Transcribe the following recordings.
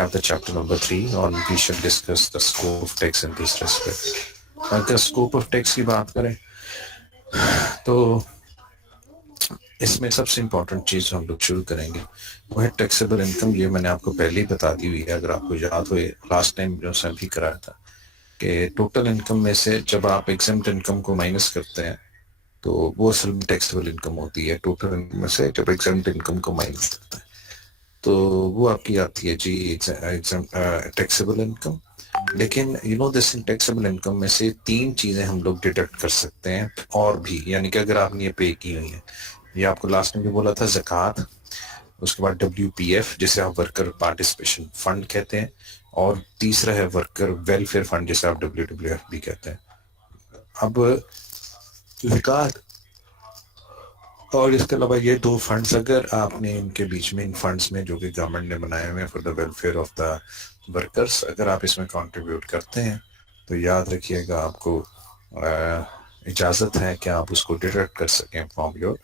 have the chapter number 3 on we should discuss the scope of text in this respect. अगर scope of text की बात करें तो इसमें सबसे इम्पोर्टेंट चीज हम लोग शुरू करेंगे वो है टैक्सेबल इनकम। ये मैंने आपको पहले ही बता दी हुई है, अगर आपको याद हो लास्ट टाइम जो सर भी कराया था कि टोटल इनकम में से जब आप एग्जेम्प्ट इनकम को माइनस करते हैं तो वो असल में टैक्सेबल इनकम होती है। टोटल इनकम में से जब एग्जेम्प्ट इनकम को माइनस करते हैं तो वो आपकी आती है जी टैक्सेबल इनकम। लेकिन you know this taxable income में से 3 चीजें हम लोग डिडक्ट कर सकते हैं और भी, यानी कि अगर आपने ये पे की हुई है, ये आपको लास्ट में भी बोला था, ज़कात, उसके बाद WPF जिसे आप वर्कर पार्टिसिपेशन फंड कहते हैं, और तीसरा है वर्कर वेलफेयर फंड जिसे आप WWF भी कहते हैं। अब ज़कात और इसके अलावा ये 2 फंड्स अगर आपने इनके बीच में इन फंड्स में जो कि गवर्नमेंट ने बनाए हुए हैं for the welfare of the workers, अगर आप इसमें कंट्रीब्यूट करते हैं तो याद रखिएगा आपको इजाज़त है कि आप उसको डिडक्ट कर सकें फ्रॉम योर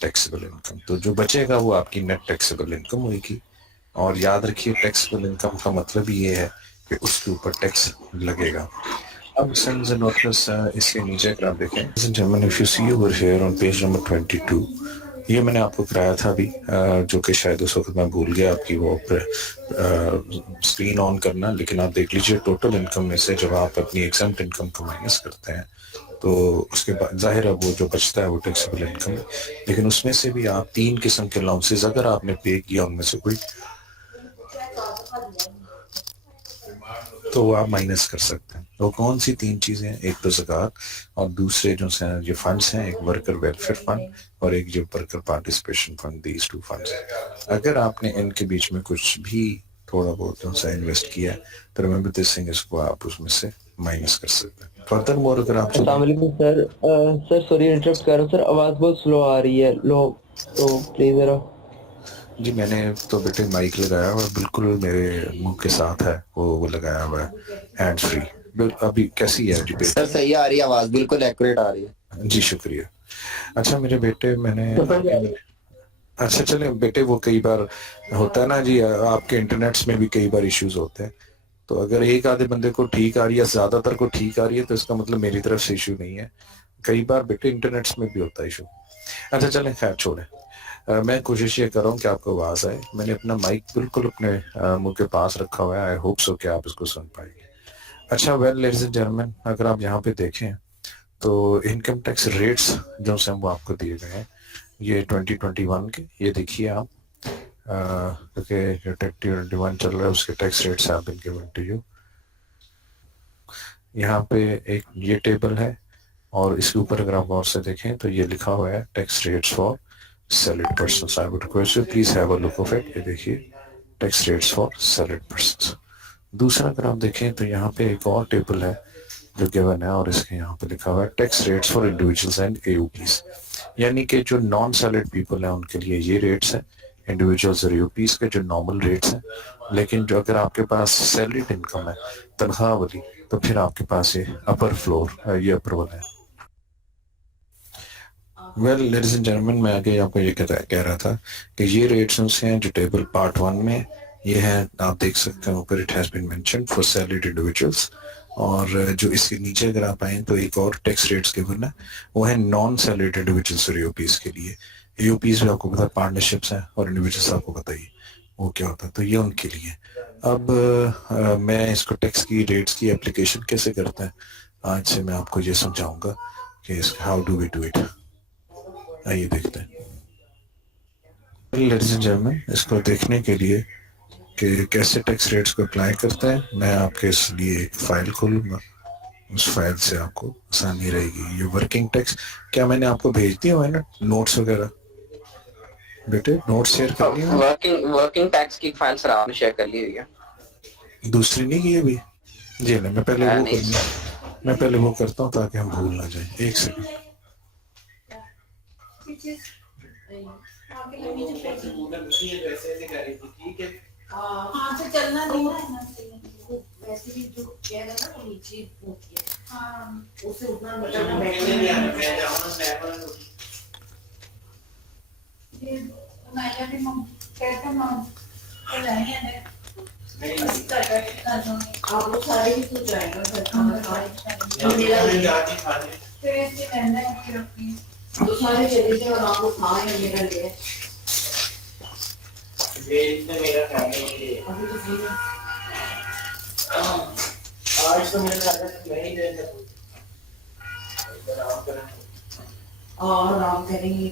टैक्सेबल इनकम। तो जो बचेगा वो आपकी नेट टैक्सेबल इनकम होगी। और याद रखिए टैक्सेबल इनकम का मतलब ये है कि उसके ऊपर टैक्स लगेगा। अब सन्स एंड डॉटर्स इसके नीचे अगर आप देखें, if you see over here on page number 22, ये मैंने आपको कराया था अभी, जो कि शायद उस वक्त मैं भूल गया आपकी वो स्क्रीन ऑन करना। लेकिन आप देख लीजिए टोटल इनकम में से जब आप अपनी एग्जेम्प्ट इनकम को माइनस करते हैं तो उसके बाद जाहिर है वो जो बचता है वो टैक्सेबल इनकम है। लेकिन उसमें से भी आप 3 किस्म के अलाउंसेस अगर आपने पे किया उनमें से कोई, तो वो आप माइनस कर सकते हैं। तो कौन सी 3 चीजें हैं? एक तो ज़कात, और दूसरे जो ये फंड्स हैं, एक वर्कर वेलफेयर फंड और एक जो worker participation fund, these 2 funds हैं। अगर आपने इनके बीच में कुछ भी थोड़ा बहुत जो सा इन्वेस्ट किया तो रिमेंबर दिस थिंग, इसको आप उसमें से माइनस कर सकते हैं। फर्दर मोर अगर आप सर सर सॉरी इंटरप्ट कर रहा हूँ सर, आवाज बहुत स्लो आ रही है, लो तो प्लीज जरा। जी मैंने तो बेटे माइक लगाया हुआ बिल्कुल मेरे मुंह के साथ है, वो लगाया हुआ है हैंड्स फ्री। अभी कैसी है जी? सर सही आ रही है आवाज, बिल्कुल एक्यूरेट आ रही है जी शुक्रिया। अच्छा मेरे बेटे मैंने अच्छा चले बेटे, वो कई बार होता है ना जी, आपके इंटरनेट्स में भी कई बार इश्यूज होते हैं। तो अगर एक आधे बंदे को ठीक आ रही है, ज्यादातर को ठीक आ रही है, तो इसका मतलब मेरी तरफ से इशू नहीं है। कई बार बेटे इंटरनेट्स में भी होता है इशू। अच्छा चलें खैर छोड़े। मैं कोशिश ये कर रहा हूँ कि आपको आवाज आए। मैंने अपना माइक बिल्कुल अपने मुंह के पास रखा हुआ है। आई होप सो कि आप इसको सुन पाएंगे। अच्छा वेल लेडीज एंड जेंटलमैन, अगर आप यहाँ पे देखें तो इनकम टैक्स रेट्स जो से वो आपको दिए गए हैं ये 2021 के, ये देखिए आप, क्योंकि जो 2021 चल रहा है उसके tax rates have been given to you. यहाँ पे एक ये टेबल है और इसके ऊपर अगर आप गौर से देखें तो ये लिखा हुआ है tax rates for salaried persons. I would request you please have a look of it. ये देखिए tax rates for salaried persons. दूसरा अगर आप देखें तो यहाँ पे एक और टेबल है जो गिवन है और इसके यहाँ पे लिखा हुआ है tax rates for individuals and AOPs, यानी कि जो नॉन सैलरीड पीपल है उनके लिए ये रेट्स हैं, इंडिविजुअल्स और AOPs के जो नॉर्मल रेट्स हैं। लेकिन जो अगर आपके पास सैलरीड इनकम है तनख्वाह वाली, तो फिर आपके पास ये अपर फ्लोर, ये अपर वाला है। वेल लेडीज एंड जेंटलमैन, मैं आगे आपको ये कह रहा था कि ये रेट्स हैं जो टेबल पार्ट 1 में ये है, आप देख सकते हैं ऊपर it has been mentioned for salaried individuals. और जो इसके नीचे अगर आप आए तो एक और टैक्स रेट्स गिवन है, वो है नॉन सैलरीड इंडिविजुअल्स और AOPs के लिए। AOPs में आपको पता है पार्टनरशिप्स हैं, और इंडिविजुअल्स आपको पता ही वो क्या होता है, तो ये उनके लिए। अब मैं इसको टैक्स की रेट्स की एप्लीकेशन कैसे करते हैं आज से मैं आपको ये समझाऊंगा कि how do we do it. आइए देखते हैं। लेडीज एंड जेंटलमैन, इसको देखने के लिए कि कैसे टैक्स रेट्स को अप्लाई करते हैं, मैं आपके लिए एक फाइल खोलूंगा। उस फाइल से आपको आसानी रहेगी। ये वर्किंग टैक्स क्या मैंने आपको भेज दिया हुआ है ना, नोट्स वगैरह? बेटे नोट्स शेयर कर दिया। वर्किंग टैक्स की फाइल सर आपने शेयर कर ली हुई है, दूसरी नहीं की अभी? जी नहीं, मैं पहले वो करूँगा, मैं पहले वो करता हूँ ताकि हम भूल ना जाए। एक सेकंड। हाँ से चलना नहीं है, वैसे भी जो किया ना वो नीचे होती है, हाँ उसे उतना बैठना ये मैं भी कहता हूँ तो नहीं है आप लोग सारे ही तो जाएगा घर खाना तो सारे चले थे और आपको खाए मेरा लिए अभी तो फिर आज तो मेरे घर में नहीं देना और आराम करेंगे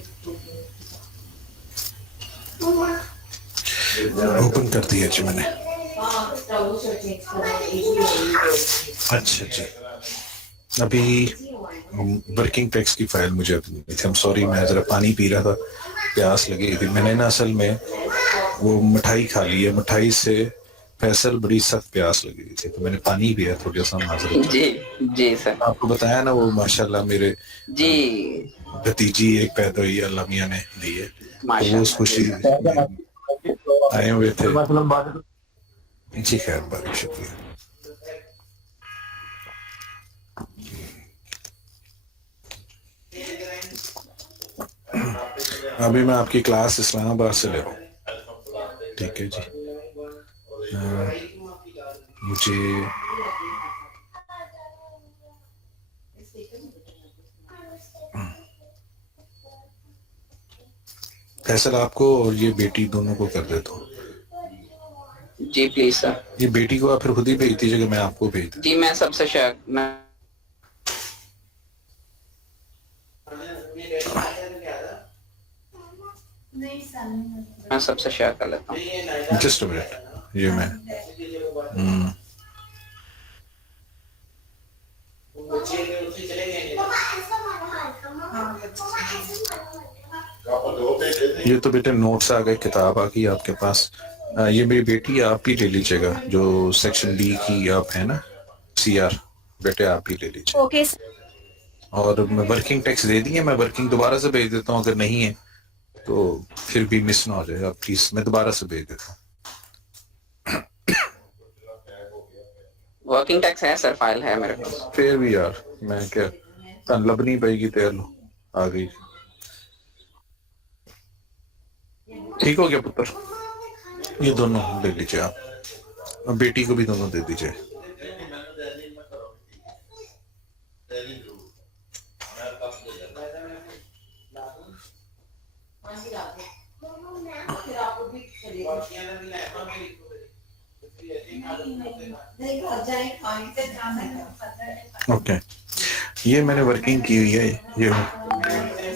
ओपन कर दिया जी मैंने। हाँ स्टव से चेंज करना अच्छा जी, अभी वर्किंग टैक्स की फाइल मुझे हम सॉरी मैं जरा पानी पी रहा था, प्यास लगी थी। मैंने ना असल में वो मिठाई खा ली है, मिठाई से फैसल बड़ी सख्त प्यास लगी थी तो मैंने पानी पिया थोड़ा सा माजरत। जी सर। आपको बताया ना वो माशाल्लाह मेरे जी भतीजी एक पैदा हुई अल्लाह मियां ने दी है, तो वो उस खुशी आए हुए थे जी। खैर बारी शुक्रिया। अभी मैं आपकी क्लास इस्लामाबाद से ले रहा हूँ, ठीक है जी। मुझे फैसल आपको और ये बेटी दोनों को कर देता हूँ। जी प्लीज सर। ये बेटी को आप फिर खुद ही भेज दीजिएगा, मैं आपको भेज दूँ। जी मैं सबसे शेयर मैं सबसे शेयर कर लेता हूँ। जस्ट अ मिनट, ये मैं ये तो बेटे नोट्स आ गए, किताब आ गई आपके पास। ये मेरी बेटी आप ही ले लीजिएगा, जो सेक्शन बी की आप है ना CR, बेटे आप ही ले लीजिए। ओके और मैं वर्किंग टैक्स दे दी है, मैं वर्किंग दोबारा से भेज देता हूँ, अगर नहीं है तो फिर भी मिस ना हो जाए, आप प्लीज मैं दोबारा से भेज देता हूँ। वर्किंग टैक्स है सर, फाइल है मेरे पास। फिर भी यार मैं क्या तन लबनी पड़ेगी, तेल लो आ गई। ठीक हो गया पुत्र, ये दोनों ले लीजिए आप, और बेटी को भी दोनों दे दीजिए। फिर आपको भी चलेगा नहीं घर जाए खाने से जाना है। ओके, ये मैंने वर्किंग की हुई है।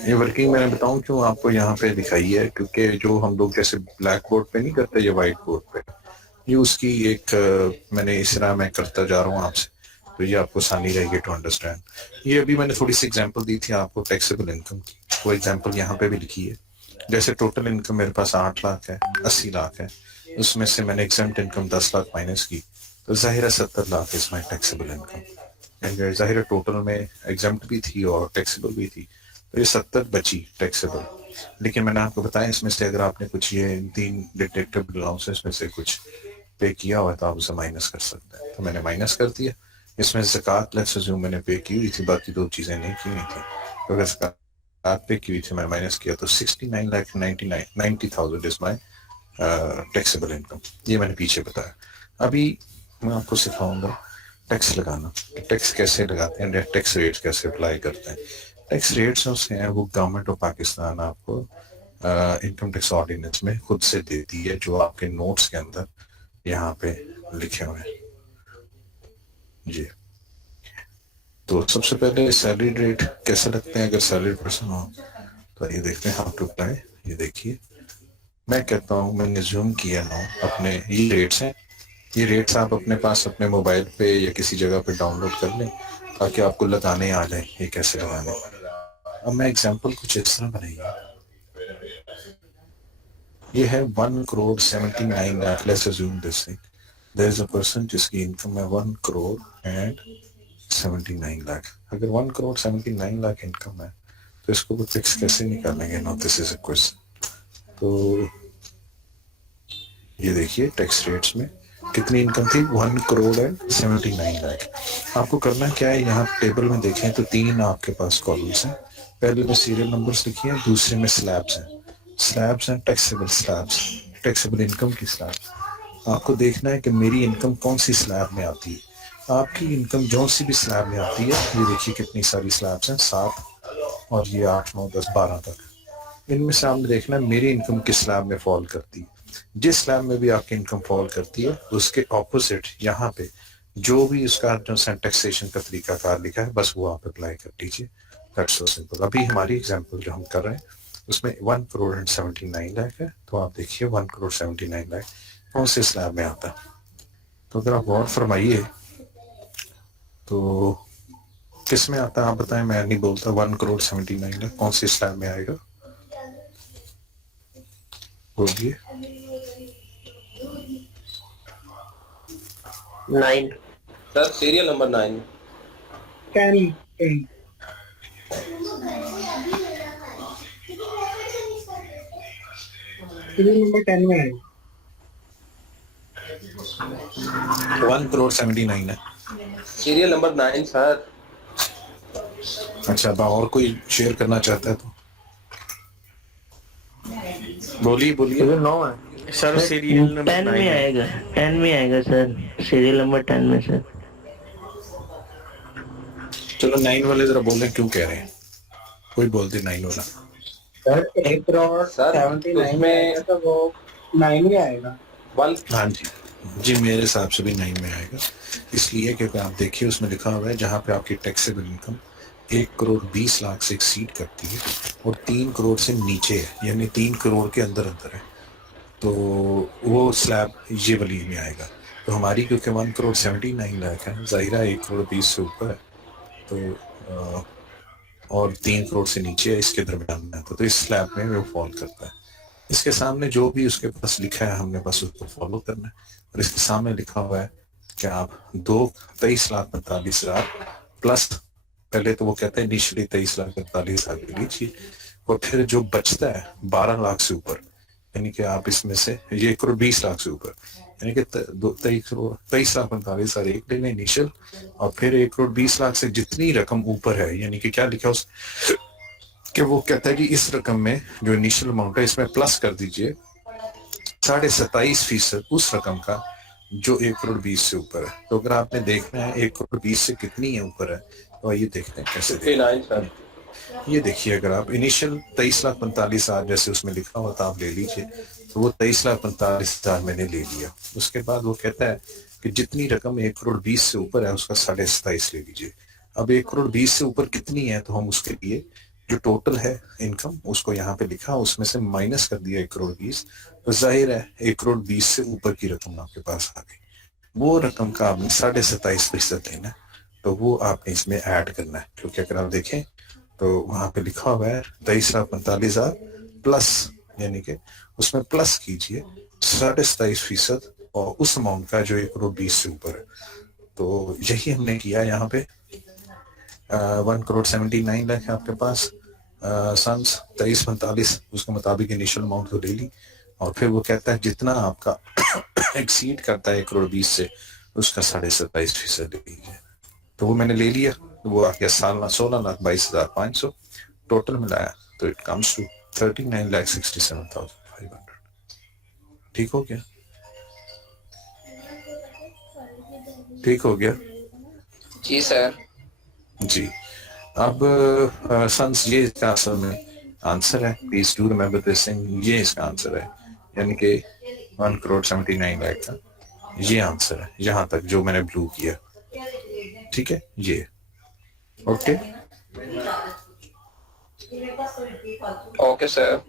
ये वर्किंग मैंने बताऊं क्यों आपको यहाँ पे दिखाई है, क्योंकि जो हम लोग जैसे ब्लैक बोर्ड पे नहीं करते, ये वाइट बोर्ड पे, ये उसकी एक मैंने इस तरह मैं करता जा रहा हूँ आपसे, तो ये आपको आसानी रहेगी टू अंडरस्टैंड। ये अभी मैंने थोड़ी सी एग्जांपल दी थी आपको टैक्सेबल इनकम की, वो एग्जांपल यहाँ पे भी लिखी है। जैसे टोटल इनकम मेरे पास 8 लाख है, 80 लाख है, उसमें से मैंने एग्जम्प्ट इनकम 10 लाख माइनस की, तो जाहिर है 70 lakh is my taxable income. जाहिर है टोटल में एग्जम्प्ट भी थी और टैक्सेबल भी थी, तो ये 70 बची टैक्सेबल। लेकिन मैंने आपको बताया इसमें से अगर आपने कुछ ये 3 डिटेक्टेबल अलाउंसेस में से कुछ पे किया हुआ तो आप उसे माइनस कर सकते हैं, तो मैंने माइनस कर दिया। इसमें ज़कात लेट्स अज्यूम मैंने पे की हुई थी, बाकी 2 चीज़ें नहीं की हुई थी, तो अगर ज़कात पे की हुई थी मैंने माइनस किया तो 69,90,000 इज माई टैक्सेबल इनकम। ये मैंने पीछे बताया। अभी मैं आपको सिखाऊंगा टैक्स लगाना, टैक्स कैसे लगाते हैं, टैक्स रेट्स कैसे अप्लाई करते हैं। टैक्स रेट्स होते हैं वो गवर्नमेंट ऑफ पाकिस्तान आपको इनकम टैक्स ऑर्डिनेंस में खुद से देती है, जो आपके नोट्स के अंदर यहाँ पे लिखे हुए हैं जी। तो सबसे पहले सैलरी रेट कैसे लगते हैं, अगर सैलरी पर्सन हो तो ये देखते हैं हाउ टू अप्लाई। ये देखिए मैं कहता हूँ, मैंने जूम किया ना अपने, ये रेट्स हैं, ये रेट्स आप अपने पास अपने मोबाइल पे या किसी जगह पे डाउनलोड कर लें ताकि आपको लगाने आ जाए ये कैसे लगाने। अब मैं एग्जांपल कुछ इस तरह बनाइए, ये है 1,79 lakh, let's assume this thing, there is a person जिसकी इनकम है 1,79 लाख। अगर 1,79 लाख इनकम है तो इसको वो टैक्स कैसे निकालेंगे, no this is a question. तो ये देखिए टैक्स रेट्स में कितनी इनकम थी, 1,79 लाख। आपको करना क्या है, यहाँ टेबल में देखें तो 3 आपके पास कॉलम्स हैं, पहले में सीरियल नंबर्स लिखिए, दूसरे में स्लैब्स हैं। स्लैब्स हैं टैक्सेबल स्लैब्स, टैक्सेबल इनकम की स्लैब्स। आपको देखना है कि मेरी इनकम कौन सी स्लैब में आती है। आपकी इनकम जो सी भी स्लैब में आती है, ये देखिए कितनी सारी स्लैब्स हैं, 7 और ये 8 9 10 12 तक। इनमें से आपने देखना है मेरी इनकम किस स्लैब में फॉल करती है। जिस स्लैब में भी आपकी इनकम फॉल करती है उसके ऑपोजिट यहाँ पे जो भी उसका जो टैक्सेशन का तरीका कार लिखा है बस वो आप अप्लाई कर दीजिए। That's so simple. अभी हमारी एग्जांपल जो हम कर रहे हैं उसमें 1 करोड़ एंड 79 लाख है, तो आप देखिए 1 करोड़ 79 लाख कौन से स्लैब में आता है। तो अगर आप गौर फरमाइए तो किस में आता है आप बताएं, मैं नहीं बोलता। 1 करोड़ 79 लाख कौन से स्लैब में आएगा, बोलिए। 9 sir, serial number 9। 10 8 serial number 10 में है। 1 करोड़ 79 है। Serial number 9 sir. अच्छा, और कोई शेयर करना चाहता है तो बोलिए बोलिए। 9 है सर सीरियल नंबर 10 में 9 है। आएगा, 10 में आएगा सर, सीरियल नंबर 10 में सर। चलो 9 वाले जरा बोलें क्यों कह रहे हैं, कोई बोल दे 9 वाला। सर 1 करोड़ सर, 79 में उसमें- आएगा तो वो 9 में आएगा। 1 हाँ जी जी, मेरे हिसाब से भी 9 में आएगा, इसलिए क्योंकि आप देखिए उसमें लिखा हुआ है जहाँ पे आपकी टैक्सेबल इनकम 1 करोड़ 20 लाख से एक्सीड करती है और 3 करोड़ से नीचे है, यानी 3 करोड़ के अंदर अंदर है, तो वो स्लैब ये वाली में आएगा। तो हमारी क्योंकि 1 करोड़ 79 लाख है, ज़ाहिरा 1 करोड़ 20 से ऊपर है, तो और 3 करोड़ से नीचे है, इसके दरमियान में आता है, तो इस स्लैब में वो फॉल करता है। इसके सामने जो भी उसके पास लिखा है हमने बस उसको फॉलो करना है। और इसके सामने लिखा हुआ है कि आप 23,45,000 प्लस, पहले तो वो कहते हैं इनिशियली 23,45,000 ले लीजिए, और फिर जो बचता है 12 लाख से ऊपर, यानी कि आप इसमें से ये 1 करोड़ 20 लाख से ऊपर, यानी कि 23,45,000 एक लेने इनिशियल, और फिर 1 करोड़ 20 लाख से जितनी रकम ऊपर है, यानी कि क्या लिखा उस कि वो कहता है कि इस रकम में जो इनिशियल अमाउंट है इसमें प्लस कर दीजिए 27.5% उस रकम का जो 1 करोड़ 20 से ऊपर है। तो अगर आपने देखना है 1 करोड़ 20 से कितनी है ऊपर है, तो आइए देखते हैं कैसे देखते 59 सर। हैं। ये देखिए, अगर आप इनिशियल 23,45,000 जैसे उसमें लिखा हुआ था आप ले लीजिए, तो वो 23,45,000 मैंने ले लिया। उसके बाद वो कहता है कि जितनी रकम 1 करोड़ 20 से ऊपर है उसका 27.5 ले लीजिए। अब 1 करोड़ 20 से ऊपर कितनी है, तो हम उसके लिए जो टोटल है इनकम उसको यहाँ पे लिखा, उसमें से माइनस कर दिया 1 करोड़ 20, तो जाहिर है 1 करोड़ 20 से ऊपर की रकम आपके पास आ गई। वो रकम का आपने 27.5% लेना है, तो वो आपने इसमें ऐड करना है, क्योंकि अगर आप देखें तो वहां पे लिखा हुआ है 23,45,000 प्लस, यानी कि उसमें प्लस कीजिए 27.5% और उस अमाउंट का जो 1 करोड़ 20 से ऊपर है। तो यही हमने किया यहाँ पे। 1 करोड़ 79 लाख है आपके पास, सन्स 23,45 उसके मुताबिक इनिशियल अमाउंट तो ले ली, और फिर वो कहता है जितना आपका एक्सीड करता है 1 करोड़ 20 से उसका 27.5% ले लीजिए। तो वो मैंने ले लिया, तो वो आ गया 16,22,500 टोटल मिलाया, तो इट कम्स टू 39,67,500। ठीक हो गया, ठीक हो गया जी सर। जी। अब सन्स ये इसका असल में आंसर है, please do remember this thing, ये इसका आंसर है, यानी कि 1 करोड़ 79 लाख का ये आंसर है, यहाँ तक जो मैंने ब्लू किया। ठीक है, ये ओके ओके सर।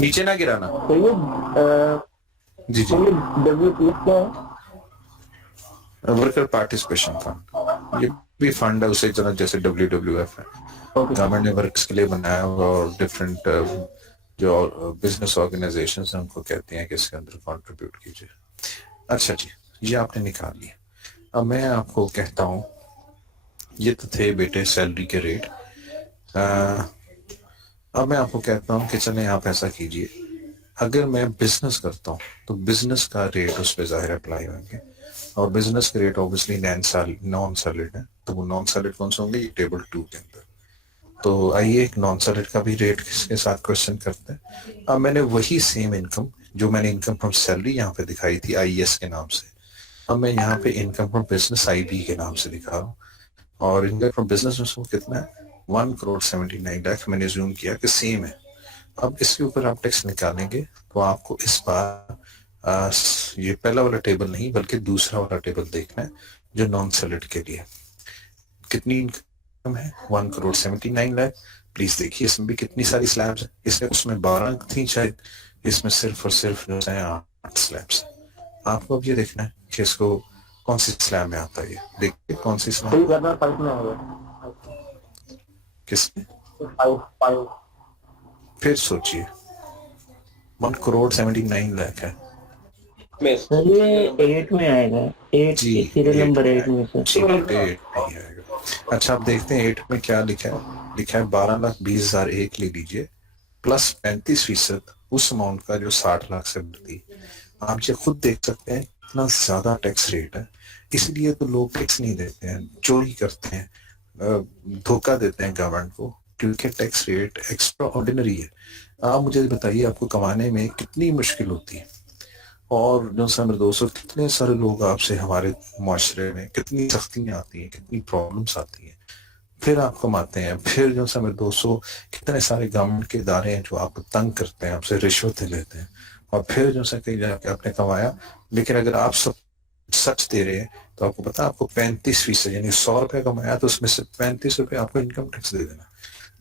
नीचे ना गिराना। तो ये जी जी, WPF क्या है? वर्कर पार्टिसिपेशन फंड, ये भी फंड है उसे तरह जैसे WWF है, गवर्नमेंट ने वर्क्स के लिए बनाया हुआ, और डिफरेंट जो बिजनेस ऑर्गेनाइजेशन हैं उनको कहते हैं कि इसके अंदर कंट्रीब्यूट कीजिए। अच्छा जी, ये आपने निकाल लिया। अब मैं आपको कहता हूँ, ये तो थे बेटे सैलरी के रेट। अब मैं आपको कहता हूँ कि चलें आप ऐसा कीजिए, अगर मैं बिजनेस करता हूँ तो बिजनेस का रेट उस पर ज़ाहिर अप्लाई होंगे, और बिजनेस के रेट ऑब्वियसली नॉन सैलरीड है, तो वो नॉन सैलरीड कौन से होंगे, ये टेबल 2 के अंदर। तो आइए एक नॉन सैलरी का भी रेट के साथ क्वेश्चन करते हैं। अब मैंने वही सेम इनकम जो मैंने इनकम फ्रॉम सैलरी यहाँ पे दिखाई थी आईएस के नाम से, अब मैं यहाँ पे इनकम फ्रॉम बिजनेस आईबी के नाम से दिखा रहा हूँ। और इनकम फ्रॉम बिजनेस में कितना है 1,79 लाख मैंने जूम किया कि सेम है। अब इसके ऊपर आप टैक्स निकालेंगे तो आपको इस बार ये पहला वाला टेबल नहीं बल्कि दूसरा वाला टेबल देखना है जो नॉन सैलरी के लिए। कितनी इनकम है 1,79 लाख। प्लीज देखिए इसमें भी कितनी सारी स्लैब्स है, इसमें उसमें 12 थी शायद, इसमें सिर्फ और सिर्फ जो है 8 स्लैब्स। आपको अब ये देखना है कि इसको कौन सी स्लैब में आता है। ये देखिए कौन सी स्लैब करना 5 में होगा। किसमें 5 फिर सोचिए 1,79 लाख है में सर ये 8 में आएगा, 8 जी, सीरियल 8 नंबर 8 में सर। जी, 8 नहीं आएगा। अच्छा आप देखते हैं 8 में क्या लिखा है, लिखा है 12,20,001 ले लीजिए प्लस 35% उस अमाउंट का जो 60 लाख से बढ़ती। आप ये खुद देख सकते हैं इतना ज्यादा टैक्स रेट है, इसलिए तो लोग टैक्स नहीं देते हैं, चोरी करते हैं, धोखा देते हैं गवर्नमेंट को, क्योंकि टैक्स रेट एक्स्ट्रा ऑर्डिनरी है। आप मुझे बताइए आपको कमाने में कितनी मुश्किल होती है, और जो सर मेरे दोस्तों कितने सारे लोग आपसे हमारे माशरे में कितनी सख्तियां आती हैं, कितनी प्रॉब्लम्स आती हैं, फिर आप कमाते हैं। फिर जो सर मेरे दोस्तों कितने सारे गवर्नमेंट के इदारे हैं जो आपको तंग करते हैं, आपसे रिश्वतें लेते हैं, और फिर जो सर कहीं जाके आपने कमाया, लेकिन अगर आप सब सच दे रहे हैं तो आपको पता है आपको 35% यानी 100 रुपये कमाया तो उसमें से 35 रुपये आपको इनकम टैक्स दे देना।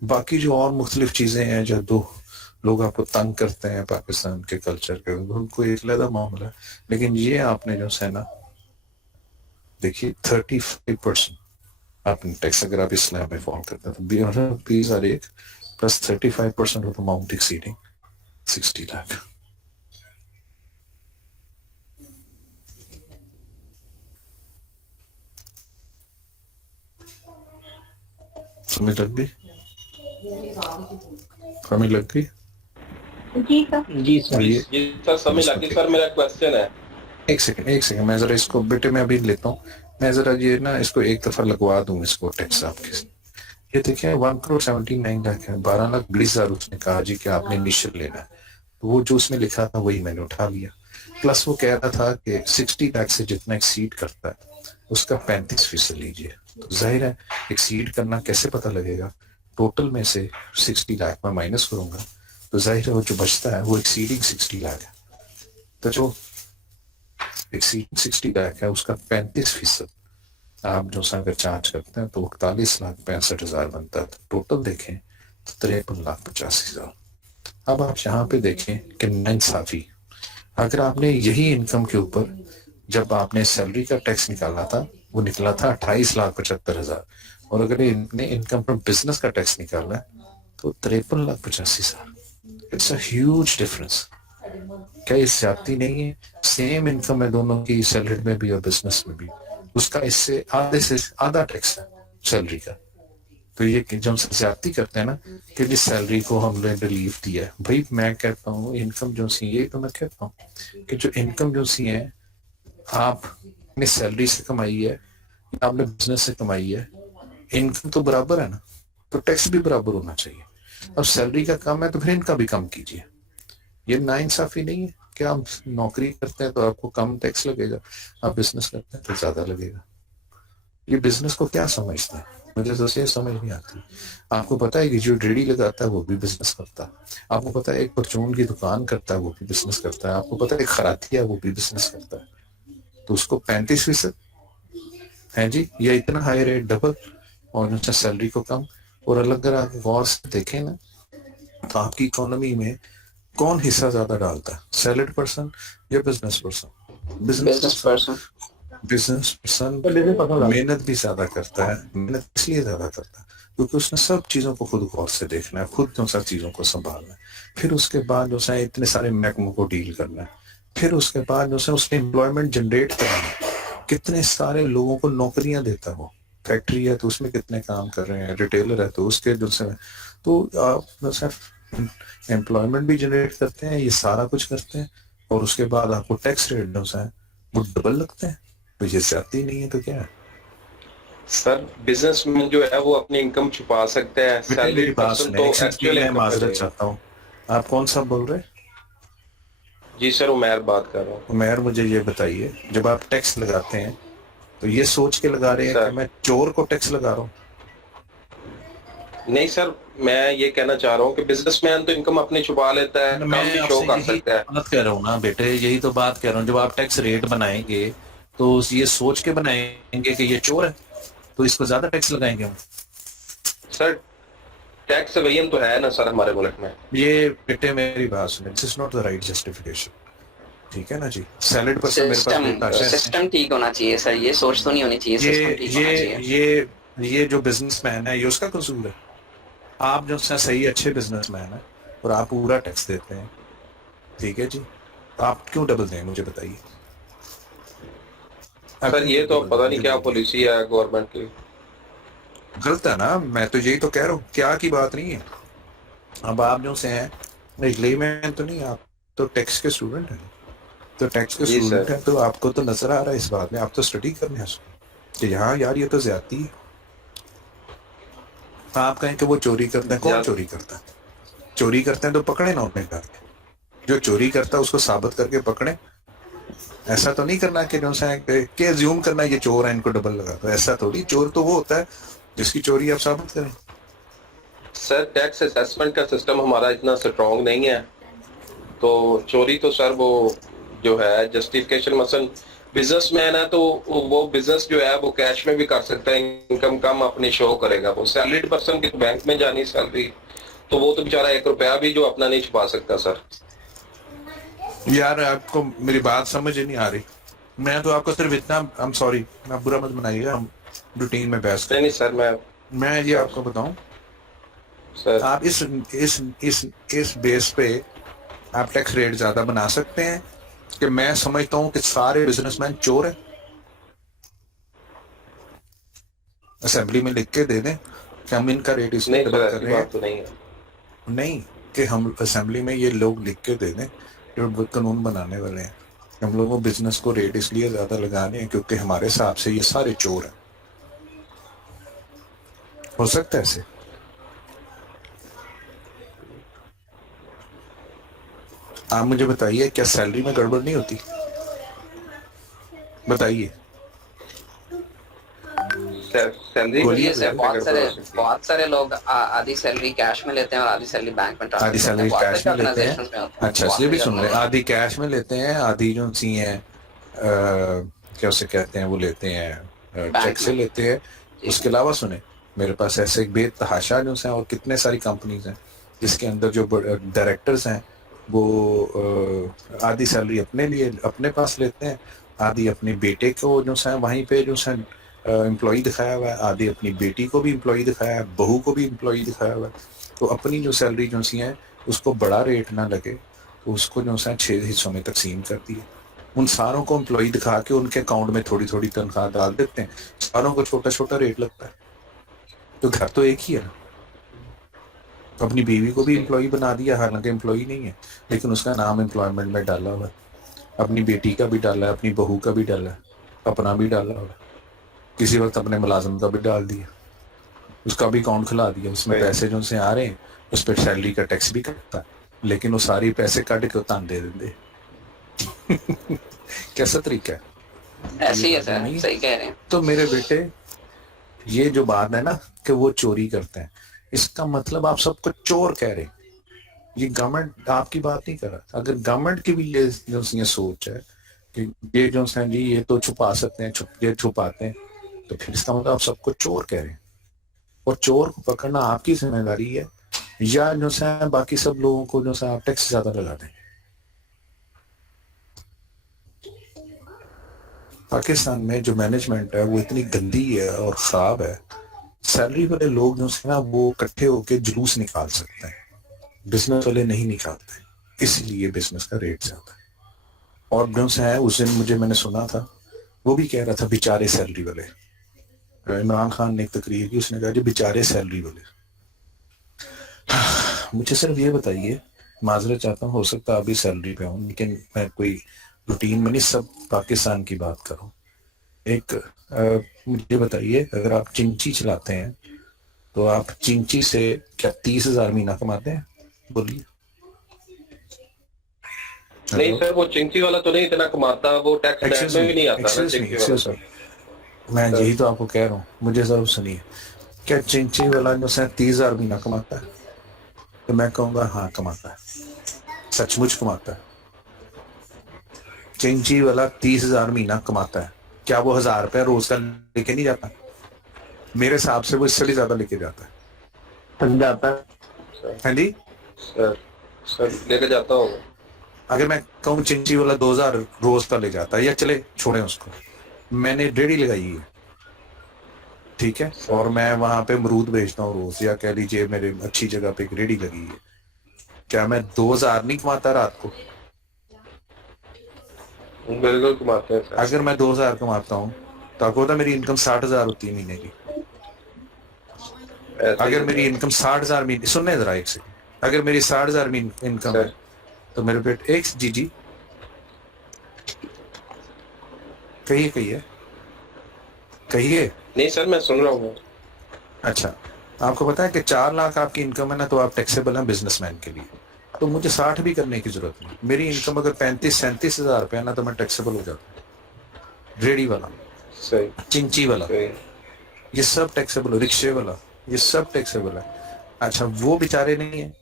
बाकी जो और मुख्तलिफ चीजें हैं जो दो लोग आपको तंग करते हैं पाकिस्तान के कल्चर के, उनको एक अलग मामला है, लेकिन ये आपने जो है ना देखिए 35% आपने टैक्स अगर आप इस्लाम में फॉल करते हैं तो फीस आर एक plus 35% of amount exceeding 60 lakh. समझ लग गई? समझ लग गई? जी सर। ये जी सर समझ लगी। सर मेरा क्वेश्चन है, एक सेकंड मैं जरा इसको बेटे में अभी लेता हूँ, मैं जरा ये ना इसको एक दफा लगवा दूं इसको टैक्स आपके। ये देखिए 1,79 लाख है, 12,20,000 उसने कहा जी कि आपने इनिशियल लेना है, तो वो जो उसमें लिखा था वही मैंने उठा लिया। प्लस वो कह रहा था कि 60 लाख से जितना एक्सीड करता है उसका 35% लीजिए। तो जाहिर है एक्सीड करना कैसे पता लगेगा, टोटल में से 60 लाख में माइनस करूंगा तो जाहिर है वो जो बचता है वो एक्सीडिंग 60 लाख है। तो जो एक्सीडिंग 60 लाख है उसका 35% आप जो अगर चार्ज करते हैं तो 41,65,000 बनता है। तो टोटल देखें तो 53,85,000। अब आप यहाँ पे देखें कि नाइंसाफी, अगर आपने यही इनकम के ऊपर जब आपने सैलरी का टैक्स निकाला था वो निकला था 28,75,000, और अगर इनने इनकम फ्रॉम बिजनेस का टैक्स निकाला है तो 53,85,000। It's a huge difference. क्या ये ज्यादती नहीं है? सेम इनकम है दोनों की, सैलरी में भी और बिजनेस में भी, उसका इससे आधे से आधा टैक्स है सैलरी का। तो ये जब हम ज्यादती करते हैं ना कि जिस सैलरी को हमने रिलीफ दिया है, भाई मैं कहता हूँ इनकम जो सी है, तो मैं कहता हूँ कि जो इनकम जो सी है आपने सैलरी से कमाई है या आपने बिजनेस से कमाई है, इनकम तो बराबर है ना, तो टैक्स भी बराबर होना चाहिए। अब सैलरी का कम है तो फिर इनका भी कम कीजिए। ये नाइंसाफी नहीं है कि आप नौकरी करते हैं तो आपको कम टैक्स लगेगा, आप बिजनेस करते हैं तो ज्यादा लगेगा। ये बिजनेस को क्या समझते हैं, मुझे तो ये समझ नहीं आती। आपको पता है कि जो रेडी लगाता है वो भी बिजनेस करता है, आपको पता है एक परचून की दुकान करता है वो भी बिजनेस करता है, आपको पता है एक खरातिया वो भी बिजनेस करता है, तो उसको 35% है जी, या इतना हाई रेट डबल और सैलरी को कम। और अगर आप गौर से देखें ना तो आपकी इकोनॉमी में कौन हिस्सा ज्यादा डालता है, सैलरी पर्सन या business person? Business person. Business person मेहनत भी ज्यादा करता है। मेहनत इसलिए ज्यादा करता है क्योंकि उसने सब चीजों को खुद गौर से देखना है, खुद जो सा चीजों को संभालना है, फिर उसके बाद जो है इतने सारे महकमों को डील करना है, फिर उसके बाद जो है उसने एम्प्लॉयमेंट जनरेट करना है, कितने सारे लोगों को नौकरियां देता है। वो फैक्ट्री है तो उसमें कितने काम कर रहे हैं, रिटेलर है तो उसके जो है, तो आप जो है एम्प्लॉयमेंट भी जनरेट करते हैं, ये सारा कुछ करते हैं, और उसके बाद आपको टैक्स रेट जो है वो डबल लगते हैं। तो ये ज्यादती नहीं है तो क्या है? सर बिजनेसमैन जो है वो अपनी इनकम छुपा सकते हैं, बेटे सैलरी मेरी बात पर्सन सुने, तो एक सेकंड एक्चुअल मैं इनकम माजरत चाहता हूँ। आप कौन सा बोल रहे हैं? जी सर, उमैर बात कर रहा हूँ उमैर, मुझे ये बताइए, जब आप टैक्स लगाते हैं तो ये सोच के लगा रहे हैं कि सर। मैं चोर को टैक्स लगा रहा हूँ? नहीं सर, मैं ये कहना चाह रहा हूँ कि बिजनेसमैन तो इनकम अपनी छुपा लेता है, काम मैं भी शो आपसे कर यही सकता है। बात कह रहा हूँ ना बेटे, यही तो बात कह रहा हूँ। जब आप टैक्स रेट बनाएंगे तो ये सोच के बनाएंगे कि ये चोर है, तो इसको ज्यादा टैक्स लगाएंगे हम। सर टैक्स वेरिएंट तो है ना सर हमारे मुल्क में। ये बेटे मेरी बात सुने, this is not the right justification, ठीक है ना जी। सैलड पर्सन मेरे पास डेटा है। सिस्टम ठीक होना चाहिए सर, ये सोच तो नहीं होनी चाहिए, ये सिस्टम ठीक होना चाहिए। ये जो बिजनेसमैन है ये उसका कसूर है। आप जो सही अच्छे बिजनेसमैन है और आप पूरा टैक्स देते हैं, ठीक है जी, तो आप क्यों डबल दें मुझे बताइए? आप सर क्यों ये तो डबल पता दें? नहीं मुझे क्या बताइए। पॉलिसी है गवर्नमेंट की। गलत है ना, मैं तो यही तो कह रहा हूँ, क्या की बात नहीं है। अब आप जो से हैं, नहीं लेमैन तो नहीं, आप तो टैक्स के स्टूडेंट हैं, तो टैक्स के जी स्टूडेंट सर। हैं, तो आपको तो नजर आ रहा है इस बात में, आप तो स्टडी कर रहे हैं कि हाँ यार ये तो ज्यादती है। आप कहें कि वो चोरी करते हैं, कौन या- चोरी करता है? चोरी करते हैं तो पकड़े ना उन्हें करके, जो चोरी करता है उसको साबित करके पकड़े। ऐसा तो नहीं करना कि जो है कि अज्यूम करना ये चोर है इनको डबल लगा दो, ऐसा थोड़ी। चोर तो वो होता है जिसकी चोरी आप साबित करें। सर टैक्स असेसमेंट का सिस्टम हमारा इतना स्ट्रॉन्ग नहीं है, तो चोरी तो सर वो जो है जस्टिफिकेशन, मसलन बिजनेसमैन है तो वो बिजनेस जो है वो कैश में भी कर सकता है, इनकम कम अपनी शो करेगा। वो सैलरीड पर्सन की बैंक में जानी सैलरी, तो वो तो बेचारा 1 रुपया भी जो अपना नहीं छुपा सकता सर। यार आपको मेरी बात समझ ही नहीं आ रही। मैं तो आपको सिर्फ इतना, आई एम सॉरी, आप बुरा मत बनाइएगा, हम रूटीन में बहस नहीं करें। नहीं सर, मैं ये आपको बताऊं, सर आप इस बेस पे आप टैक्स रेट ज्यादा बना सकते हैं कि मैं समझता हूं कि सारे बिजनेसमैन चोर हैं। असेंबली में लिख के दे दें कि हम इनका रेट इसलिए नहीं सर, डबल कर ऐसी रहे हैं। बात तो नहीं है। नहीं, कि हम असेंबली में ये लोग लिख के दे दें जो कानून बनाने वाले हैं, हम लोगों बिजनेस को रेट इसलिए ज्यादा लगा रहे हैं क्योंकि हमारे हिसाब से ये सारे चोर हैं। हो सकता है ऐसे? आप मुझे बताइए, क्या सैलरी में गड़बड़ नहीं होती? बताइए। सैलरी बोलिए सर बहुत सारे लोग आधी सैलरी कैश में लेते हैं और आधी सैलरी बैंक में आधी ट्रांसफर करते सैलरी हैं, बहुत कैश सारे में लेते हैं। organizations में होता है, अच्छा, बहुत ये भी सारे सुन रहे हैं, लोग। आधी कैश में लेते हैं, आधी जो सी हैं क्या उसे कहते हैं, वो लेते हैं चेक से में। लेते हैं। जी। उसके अलावा सुने, मेरे पास ऐसे एक बेतहाशा जो हैं और कितने सारी कंपनीज हैं जिसके अंदर जो डायरेक्टर्स हैं वो आधी सैलरी अपने लिए अपने पास लेते हैं, आधी अपने बेटे को जो है वहीं पे जो है एम्प्लॉय दिखाया हुआ है, आधी अपनी बेटी को भी एम्प्लॉय दिखाया है, बहू को भी एम्प्लॉय दिखाया हुआ है। तो अपनी जो सैलरी जो सी है उसको बड़ा रेट ना लगे तो उसको जो है 6 हिस्सों में तकसीम कर दिए। उन सारों को एम्प्लॉय दिखा के उनके अकाउंट में थोड़ी थोड़ी तनख्वाह डाल देते हैं, सारों को छोटा छोटा रेट लगता है। तो घर तो एक ही है ना। अपनी बीवी को भी एम्प्लॉय बना दिया, हालांकि एम्प्लॉय नहीं है लेकिन उसका नाम एम्प्लॉयमेंट में डाला हुआ है। अपनी बेटी का भी डाला है, अपनी बहू का भी डाला है, अपना भी डाला हुआ है, किसी वक्त अपने मुलाजिम का भी डाल दिया, उसका भी अकाउंट खुला दिया, उसमें पैसे जो से आ रहे हैं उस पर सैलरी का टैक्स भी कटता है, लेकिन वो सारी पैसे काट के उतान दे देंगे। कैसा तरीका है? ऐसे ही है सर, सही कह रहे हैं। तो मेरे बेटे, ये जो बात है ना कि वो चोरी करते हैं, इसका मतलब आप सबको चोर कह रहे हैं। ये गवर्नमेंट आपकी बात नहीं कर रहा। अगर गवर्नमेंट की भी ये जो ये सोच है कि ये जो है जी ये तो छुपा सकते हैं, ये छुपाते हैं, तो फिर इसका मतलब आप सबको चोर कह रहे हैं। और चोर को पकड़ना आपकी जिम्मेदारी है या जो है बाकी सब लोगों को जो है आप टैक्स ज्यादा लगा दें। पाकिस्तान में जो मैनेजमेंट है वो इतनी गंदी है और खराब है, सैलरी वाले लोग जो है ना वो इकट्ठे होके जुलूस निकाल सकते हैं, बिजनेस वाले नहीं निकालते, इसलिए बिजनेस का रेट ज्यादा है। और जो है उस दिन मैंने सुना था, वो भी कह रहा था बेचारे सैलरी वाले। इमरान खान ने एक तकरीर की, उसने कहा जी बेचारे सैलरी वाले। मुझे सिर्फ ये बताइए, माजरत चाहता हूँ, हो सकता है अभी सैलरी पे हूँ लेकिन मैं कोई रूटीन में नहीं, सब पाकिस्तान की बात करूँ, एक मुझे बताइए, अगर आप चिंची चलाते हैं तो आप चिंची से क्या 30,000 महीना कमाते हैं? बोलिए। नहीं हेलो, सर, वो चिंची वाला तो नहीं इतना कमाता, वो टैक्स एक्सक्यूज में मी, भी नहीं आता ना एक्सक्यूज मी, चिंची वाला एक्सक्यूज तो। मी, मैं सर यही तो आपको कह रहा हूँ, मुझे जरूर सुनिए। क्या चिंची वाला जो से 30,000 महीना कमाता है? तो मैं कहूंगा हाँ कमाता है, सचमुच कमाता है। चिंची वाला 30,000 महीना कमाता है। क्या वो 1,000 रुपया रोज का लेके नहीं जाता? मेरे हिसाब से वो इससे भी ज्यादा लेके जाता है। थक जाता है। सर हाँ जी। सर सर लेके जाता हूँ। अगर मैं कहूँ चिंची वाला 2,000 रोज का ले जाता है, या चले छोड़े उसको, मैंने रेडी लगाई है, ठीक है, और मैं वहां पे अमरूद बेचता हूँ रोज, या कह लीजिए मेरे अच्छी जगह पे एक रेडी लगी है, क्या मैं 2,000 नहीं कमाता रात को? बिल्कुल कमाते हैं सर। अगर मैं 2,000 कमाता हूँ तो आपको पता मेरी इनकम 60,000 होती है महीने की। ऐसे अगर ही मेरी सर। इनकम 60,000 महीने, सुनने जरा एक सेकंड, अगर मेरी 60,000 इनकम है सर तो मेरे पेट एक जी जी कहिए कहिए कहिए। नहीं सर, मैं सुन रहा हूँ। अच्छा, आपको पता है कि 4 लाख आपकी इनकम है ना, तो आप टैक्सेबल हैं बिजनेसमैन के लिए। तो मुझे 60 भी करने की जरूरत नहीं, मेरी इनकम अगर 35-37 हजार रुपया है ना, तो मैं टैक्सेबल हो जाता हूँ। रेडी वाला, सही चिंची वाला, सही। ये सब टैक्सेबल है, रिक्शे वाला, ये सब टैक्सेबल है। अच्छा, वो बेचारे नहीं है,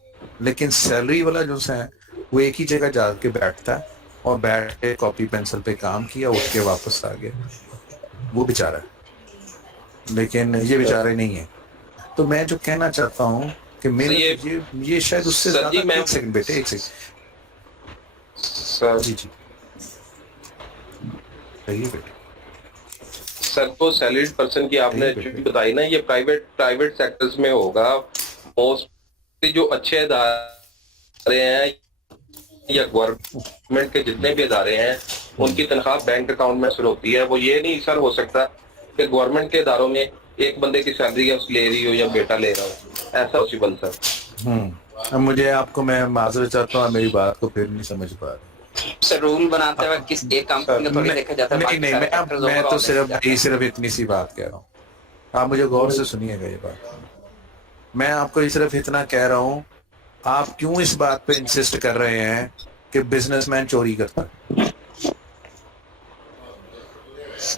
लेकिन सैलरी वाला जो है वो एक ही जगह जाके बैठता है, और बैठ के कॉपी पेंसिल पे काम किया, उठ के वापस आ गया, वो बेचारा है। लेकिन ये बेचारे नहीं है। तो मैं जो कहना चाहता हूँ कि मेरे ये ये शायद उससे सर जी ज्यादा। मैं एक सेकंड बेटे, एक सेकंड। सर जी जी, कहिए बेटे। सर को सैलरीड पर्सन की आपने कहिए बेटे। बताई ना, ये प्राइवेट सेक्टर्स में होगा मोस्टली। जो अच्छे इदारे हैं या गवर्नमेंट के जितने भी इदारे हैं, उनकी तनख्वाह बैंक अकाउंट में शुरू होती है। वो ये नहीं सर हो सकता कि गवर्नमेंट के इदारों में एक बंदे की सैलरी ले रही हो या बेटा ले रहा हो, ऐसा पॉसिबल सर। अब मुझे आपको, मैं माजरत चाहता हूँ, मेरी बात को फिर नहीं समझ पा रहे। सर रूल बनाते वक्त किस एक कंपनी को थोड़ी देखा जाता है, नहीं बाकी नहीं, सारे मैं फैक्टर्स मैं तो ओवरऑल सिर्फ देखे जाते हैं। सिर्फ इतनी सी बात कह रहा हूँ, आप मुझे गौर से सुनिएगा ये बात। मैं आपको ये सिर्फ इतना कह रहा हूँ, आप क्यों इस बात पे इंसिस्ट कर रहे हैं कि बिजनेसमैन चोरी करता है?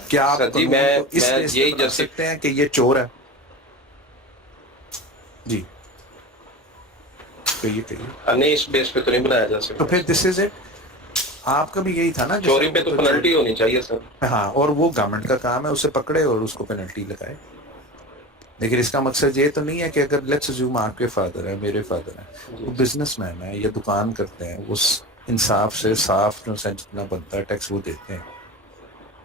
क्या आप सर जी कानून को इस मैं बेस पे यही बना जस्टिस सकते हैं कि ये चोर है? जी कहिए कहिए। नहीं, इस बेस पे तो नहीं बनाया जा तो सकता। फिर दिस इज इट। आपका भी यही था ना, चोरी पे तो पेनल्टी होनी चाहिए सर। हाँ, और वो गवर्नमेंट का काम है, उसे पकड़े और उसको पेनल्टी लगाए। लेकिन इसका मकसद ये तो नहीं है कि अगर लेट्स अज्यूम आपके फादर है, मेरे फादर है, वो बिजनेसमैन है या दुकान करते हैं, उस इंसाफ से साफ जो जितना बनता है टैक्स वो देते हैं,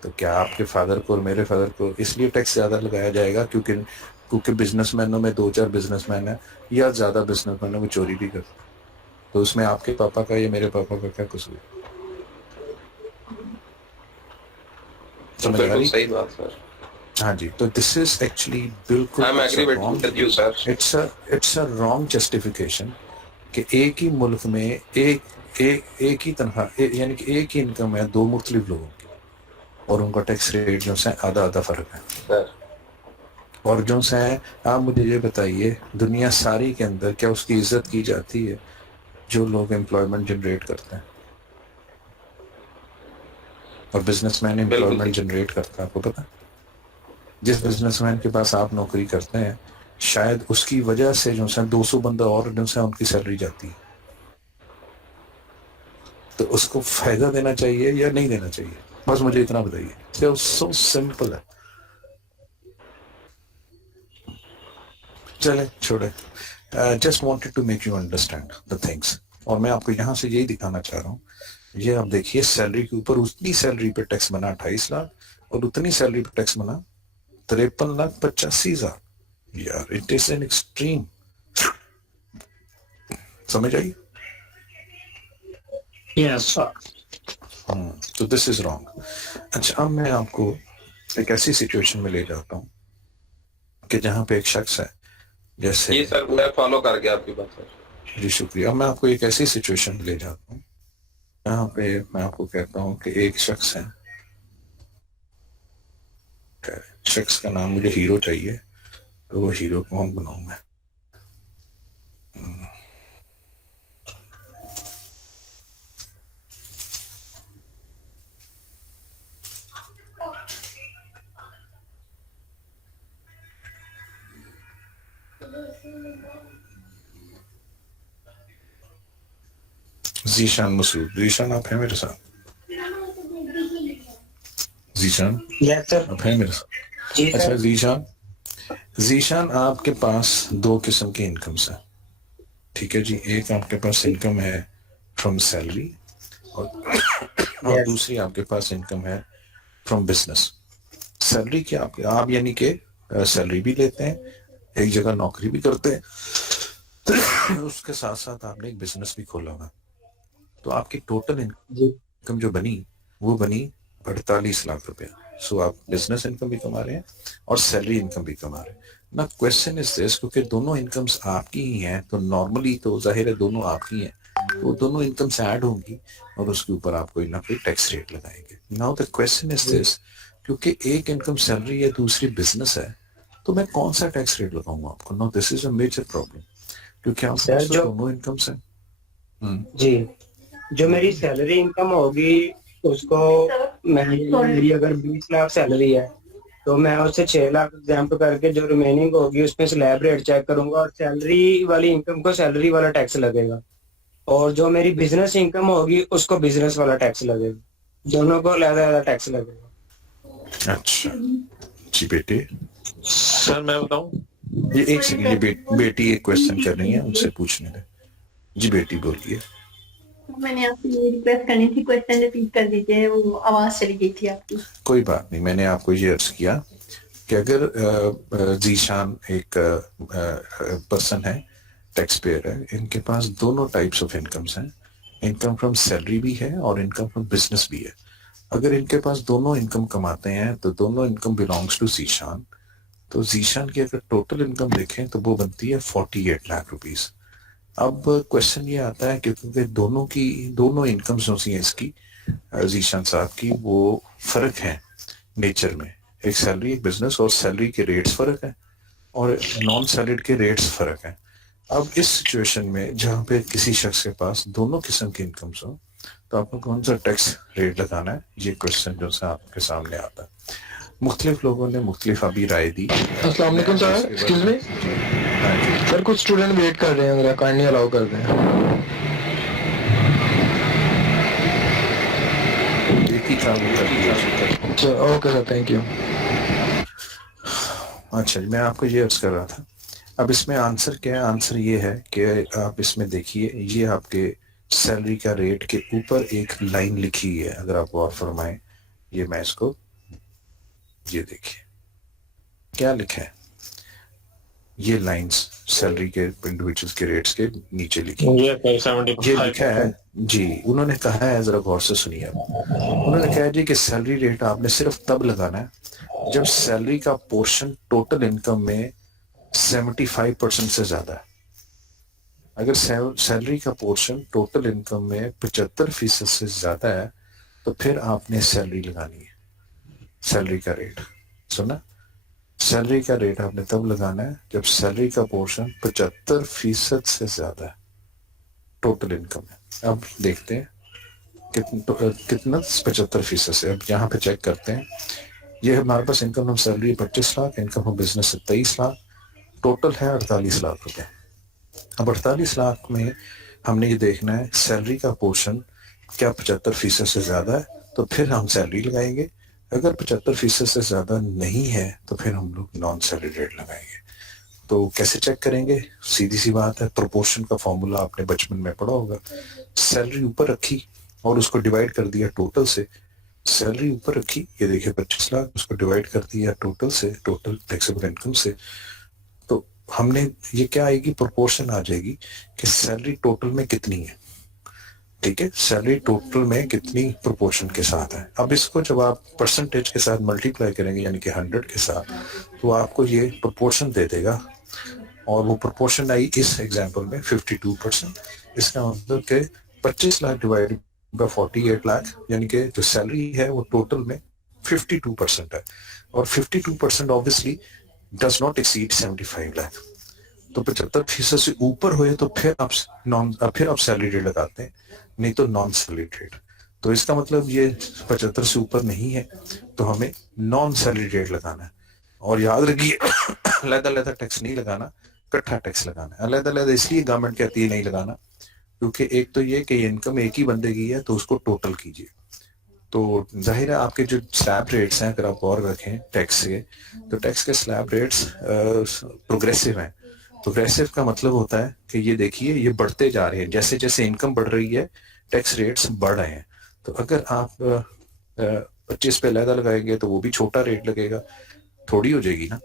तो क्या आपके फादर को और मेरे फादर को इसलिए टैक्स ज्यादा लगाया जाएगा क्योंकि बिजनेसमैनों में 2-4 बिजनेसमैन है, या ज्यादा बिजनेसमैन है वो चोरी भी करते हैं? तो उसमें आपके पापा का या मेरे पापा का क्या कसूर? समझ आ बिल्कुल रही? सही बात सर। हाँ जी, तो दिस इज एक्चुअली बिल्कुल I am agree with you sir. It's a wrong justification कि एक ही मुल्क में एक ही तनख्वाह यानी कि एक ही इनकम है 2 मुख्तलिफ लोगों की, और उनका टैक्स रेट जो है आधा आधा फर्क है। सर और जो है, आप मुझे ये बताइए, दुनिया सारी के अंदर क्या उसकी इज्जत की जाती है जो लोग एम्प्लॉयमेंट जनरेट करते हैं? और बिजनेसमैन एम्प्लॉयमेंट जनरेट करता है, आपको पता है? जिस बिजनेसमैन के पास आप नौकरी करते हैं, शायद उसकी वजह से जो है 200 बंदा और जो है उनकी सैलरी जाती है। तो उसको फायदा देना चाहिए या नहीं देना चाहिए? बस मुझे इतना बताइए, सो सिंपल है। चले छोड़े, just wanted to make you understand the things. और मैं आपको यहाँ से यही दिखाना चाह रहा हूँ, ये आप देखिए, सैलरी के ऊपर उतनी सैलरी पे टैक्स बना 28 लाख, और उतनी सैलरी पे टैक्स बना 53,85,000। यार इट इज एन एक्सट्रीम। समझ आई? Yes sir. तो दिस इज रॉन्ग। अच्छा, अब मैं आपको एक ऐसी सिचुएशन में ले जाता हूँ कि जहाँ पे एक शख्स है, जैसे जी सर, मैं फॉलो कर गया आपकी बात सर। जी शुक्रिया। मैं आपको एक ऐसी सिचुएशन में ले जाता हूँ जहाँ पे मैं आपको कहता हूँ कि एक शख्स है, शख्स का नाम मुझे हीरो चाहिए, तो वो हीरो कौन बनाऊं मैं? जीशान मसूद। जीशान आप हैं मेरे साथ? Zeeshan yes sir. आप हैं मेरे साथ? जी अच्छा सर। जीशान, जीशान आपके पास दो किस्म की इनकम्स है, ठीक है जी। एक आपके पास इनकम है फ्रॉम सैलरी और Yes. दूसरी आपके पास इनकम है फ्रॉम बिजनेस। सैलरी क्या आप यानी कि सैलरी भी लेते हैं, एक जगह नौकरी भी करते हैं, उसके साथ साथ आपने एक बिजनेस भी खोला हुआ, तो आपकी टोटल जी इनकम जो बनी वो बनी 48 लाख रुपया। सो आप बिजनेस इनकम भी कमा रहे हैं और सैलरी इनकम भी कमा रहे हैं ना। क्वेश्चन इज दिस, क्योंकि दोनों इनकम्स आपकी ही हैं, तो नॉर्मली तो जाहिर है दोनों आपकी हैं, तो दोनों इनकम्स ऐड होंगी और उसके ऊपर आप कोई ना कोई टैक्स रेट लगाएंगे। Now the question is this, क्योंकि एक इनकम सैलरी है, दूसरी बिजनेस है, तो मैं कौन सा टैक्स रेट लगाऊंगा आपको? Now this is a major problem, क्योंकि आपके सर पास तो जो दोनों इनकम्स हैं। जी जो मेरी सैलरी इनकम होगी उसको मेरी अगर 20 लाख सैलरी है तो मैं उससे 6 लाख एग्जाम्पल करके जो रिमेनिंग होगी उसमें स्लैब रेट चेक करूंगा और सैलरी वाली इनकम को सैलरी वाला टैक्स लगेगा, और जो मेरी बिजनेस इनकम होगी उसको बिजनेस वाला टैक्स लगेगा, दोनों को अलग-अलग टैक्स लगेगा। अच्छा जी बेटे, सर मैं बताऊं? ये एक सेकंड, ये बेटी एक क्वेश्चन कर रही है, उनसे पूछने दे। जी बेटी बोलिए। मैंने आपसे ये रिक्वेस्ट करनी थी, क्वेश्चन रिपीट कर दीजिए, वो आवाज चली गई थी आपकी। कोई बात नहीं, मैंने आपको ये अर्ज किया कि अगर जीशान एक पर्सन है, टैक्स पेयर है, इनके पास दोनों टाइप्स ऑफ इनकम्स हैं, इनकम फ्रॉम सैलरी भी है और इनकम फ्रॉम बिजनेस भी है। अगर इनके पास दोनों इनकम कमाते हैं तो दोनों इनकम बिलोंग्स टू जीशान। तो जीशान की अगर टोटल इनकम देखें तो वो बनती है 48 लाख रुपीस। अब क्वेश्चन ये आता है कि क्योंकि दोनों इनकम्स होती हैं इसकी, जीशान साहब की, वो फर्क है नेचर में, एक सैलरी एक बिजनेस, और सैलरी के रेट्स फर्क है और नॉन सैलरीड के रेट्स फर्क हैं। अब इस सिचुएशन में जहाँ पे किसी शख्स के पास दोनों किस्म की इनकम्स हो, तो आपको कौन सा टैक्स रेट लगाना है, ये क्वेश्चन जो सा आपके सामने आता है। मुख्तलिफ लोगों ने मुख्तलिफ अभी राय दी। अस्सलाम वालेकुम सर, एक्सक्यूज मी सर, कुछ स्टूडेंट वेट कर रहे हैं, मेरा काइंडली अलाउ कर दें। अच्छा ओके सर, थैंक यू। अच्छा मैं आपको ये अर्ज कर रहा था, अब इसमें आंसर क्या है? आंसर ये है कि आप इसमें देखिए, ये आपके सैलरी का रेट के ऊपर एक लाइन लिखी है, अगर आप गौर फरमाएं, ये मैं इसको, ये देखिए क्या लिखा है, ये लाइंस सैलरी के इंडिविजुअल्स के रेट्स के नीचे लिखी है, ये लिखा है जी। उन्होंने कहा है, जरा गौर से सुनिए, उन्होंने कहा है जी कि सैलरी रेट आपने सिर्फ तब लगाना है जब सैलरी का पोर्शन टोटल इनकम में 75% से ज्यादा है। अगर सैलरी का पोर्शन टोटल इनकम में 75% से ज्यादा है तो फिर आपने सैलरी लगानी है, सैलरी का रेट। सुना, सैलरी का रेट आपने तब लगाना है जब सैलरी का पोर्शन 75% से ज्यादा है टोटल इनकम में। अब देखते हैं कितना 75% से। अब यहाँ पे चेक करते हैं, ये हमारे पास income from salary 25 lakh, income from business 23 lakh, total है 48 लाख रुपए। अब 48 लाख में हमने ये देखना है सैलरी का पोर्शन क्या 75% से ज्यादा है, तो फिर हम सैलरी लगाएंगे। अगर 75% से ज्यादा नहीं है तो फिर हम लोग नॉन सैलरी रेट लगाएंगे। तो कैसे चेक करेंगे? सीधी सी बात है, प्रोपोर्शन का फॉर्मूला आपने बचपन में पढ़ा होगा। सैलरी ऊपर रखी और उसको डिवाइड कर दिया टोटल से। सैलरी ऊपर रखी, ये देखिए 25 लाख, उसको डिवाइड कर दिया टोटल से, टोटल टैक्सेबल इनकम से, तो हमने ये क्या आएगी, प्रोपोर्शन आ जाएगी कि सैलरी टोटल में कितनी है। ठीक है, सैलरी टोटल में कितनी प्रोपोर्शन के साथ है। अब इसको जब आप परसेंटेज के साथ मल्टीप्लाई करेंगे, यानी कि 100 के साथ, तो आपको ये प्रोपोर्शन दे देगा, और वो प्रोपोर्शन आई इस एग्जांपल में 52%। इसका मतलब कि 25 लाख डिवाइड बाय 48 लाख, यानी कि जो सैलरी है वो टोटल में 52% है, और 52% obviously does not exceed 75 lakh. तो 75% से ऊपर हुए तो फिर आप सैलरी रेट लगाते हैं, नहीं तो नॉन सैलरी रेट। तो इसका मतलब ये 75 से ऊपर नहीं है तो हमें नॉन सैलरी रेट लगाना है। और याद रखिए अलग-अलग टैक्स नहीं लगाना, इकट्ठा टैक्स लगाना है। अलग-अलग इसलिए गवर्नमेंट कहती है नहीं लगाना, क्योंकि एक तो ये कि इनकम एक ही बंदे की है तो उसको टोटल कीजिए। तो जाहिर है आपके जो स्लैब रेट्स हैं, अगर आप और रखें टैक्स के, तो टैक्स के स्लैब रेट्स प्रोग्रेसिव हैं। प्रोग्रेसिव का मतलब होता है कि ये देखिए ये बढ़ते जा रहे हैं, जैसे जैसे इनकम बढ़ रही है टैक्स रेट्स बढ़ रहे हैं। तो अगर आप 25 पे अलग लगाएंगे तो वो भी छोटा रेट लगेगा, थोड़ी हो जाएगी ना।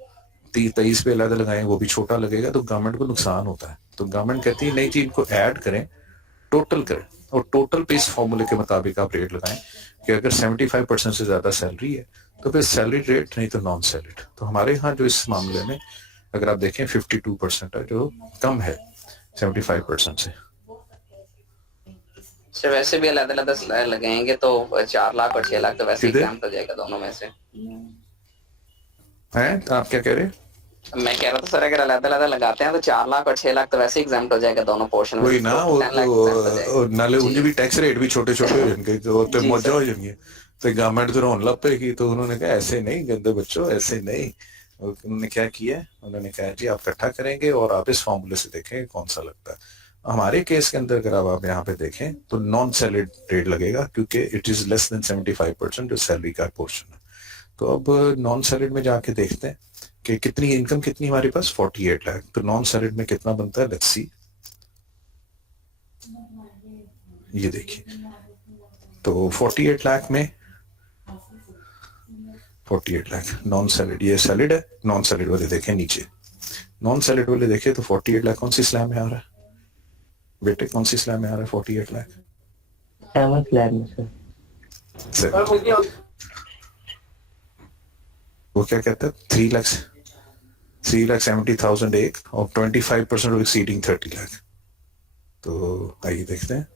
23 पे अलग लगाएं वो भी छोटा लगेगा, तो गवर्नमेंट को नुकसान होता है। तो गवर्नमेंट कहती है नहीं जी, इनको ऐड करें, टोटल करें, और टोटल पे इस फॉर्मूले के मुताबिक आप रेट लगाएं कि अगर 75% से ज्यादा सैलरी है तो फिर सैलरी रेट, नहीं तो नॉन सैलरी। तो हमारे यहाँ जो इस मामले में अगर आप देखें 52% है, जो कम है 75% से। सर वैसे भी अलग-अलग लगाएंगे तो 4 लाख और 6 लाख तो वैसे किधर? एग्जाम हो जाएगा दोनों में से। हैं आप क्या कह रहे हैं? मैं कह रहा था सर अगर अलग-अलग लगाते हैं तो 4 लाख और 6 लाख तो वैसे एग्जाम हो जाएगा दोनों पोर्शन में। वही ना, तो 10 लाख exempt हो जाएगा। वो नाले उनके भी टैक्स रेट भी छोटे छोटे हो जाएंगे, तो जी मौजा सर। हो जाएंगे। तो गवर्नमेंट तो रोन लग पेगी, तो उन्होंने कहा ऐसे नहीं गंदे बच्चों, ऐसे नहीं। उन्होंने क्या किया, उन्होंने कहा जी आप इकट्ठा करेंगे और आप इस फॉर्मूले से देखें कौन सा लगता है। हमारे केस के अंदर अगर आप यहाँ पे देखें तो नॉन सैलरी रेट लगेगा, क्योंकि इट इज लेस देन 75% जो सैलरी का पोर्शन है। तो अब नॉन सैलरीड में जाके देखते हैं कि कितनी इनकम, कितनी हमारे पास 48 लाख। तो नॉन सैलरीड में कितना बनता है, लेट्स सी। ये देखिए, तो 48 लाख में 48 लाख नॉन सैलरीड, ये सैलरीड है। नॉन सैलरीड वाले देखें नीचे, नॉन सैलरीड वाले देखें तो 48 लाख कौन सी स्लैब में आ रहा है बेटे, कौन सी स्लैब में आ रहा है 48 लाख? 7 स्लैब में सर। वो क्या कहता है, 3,70,000 एक, और 25% एक्सीडिंग 30 लाख। तो आइए देखते हैं।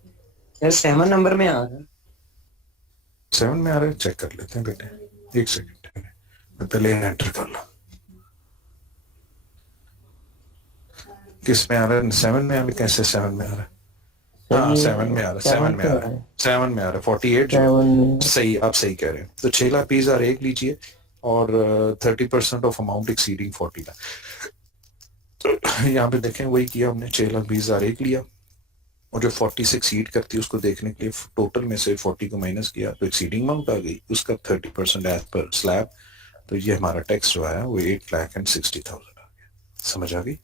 सर 7 नंबर में आ रहा है। 7 में आ रहा है, चेक कर लेते हैं बेटे, एक सेकंड मैं पहले एंटर कर ला। किस में आ रहा है, 7 में आ रहा है? कैसे 7 में आ रहा है? हाँ 7 में आ रहा है, 7 में आ रहा है, 7 में आ रहा है 48। सही, आप सही कह रहे हैं। तो 6,20,000 एक लीजिए और 30% ऑफ अमाउंट एक्सीडिंग 40 लाख। तो यहाँ पे देखें वही किया हमने, 6,20,000 एक लिया, और जो 40 से एक्सीड करती है उसको देखने के लिए टोटल में से 40 को माइनस किया तो एक्सीडिंग अमाउंट आ गई, उसका 30% एज पर स्लैब। तो ये हमारा टैक्स जो है वो 8,60,000 आ गया। समझ आ गई?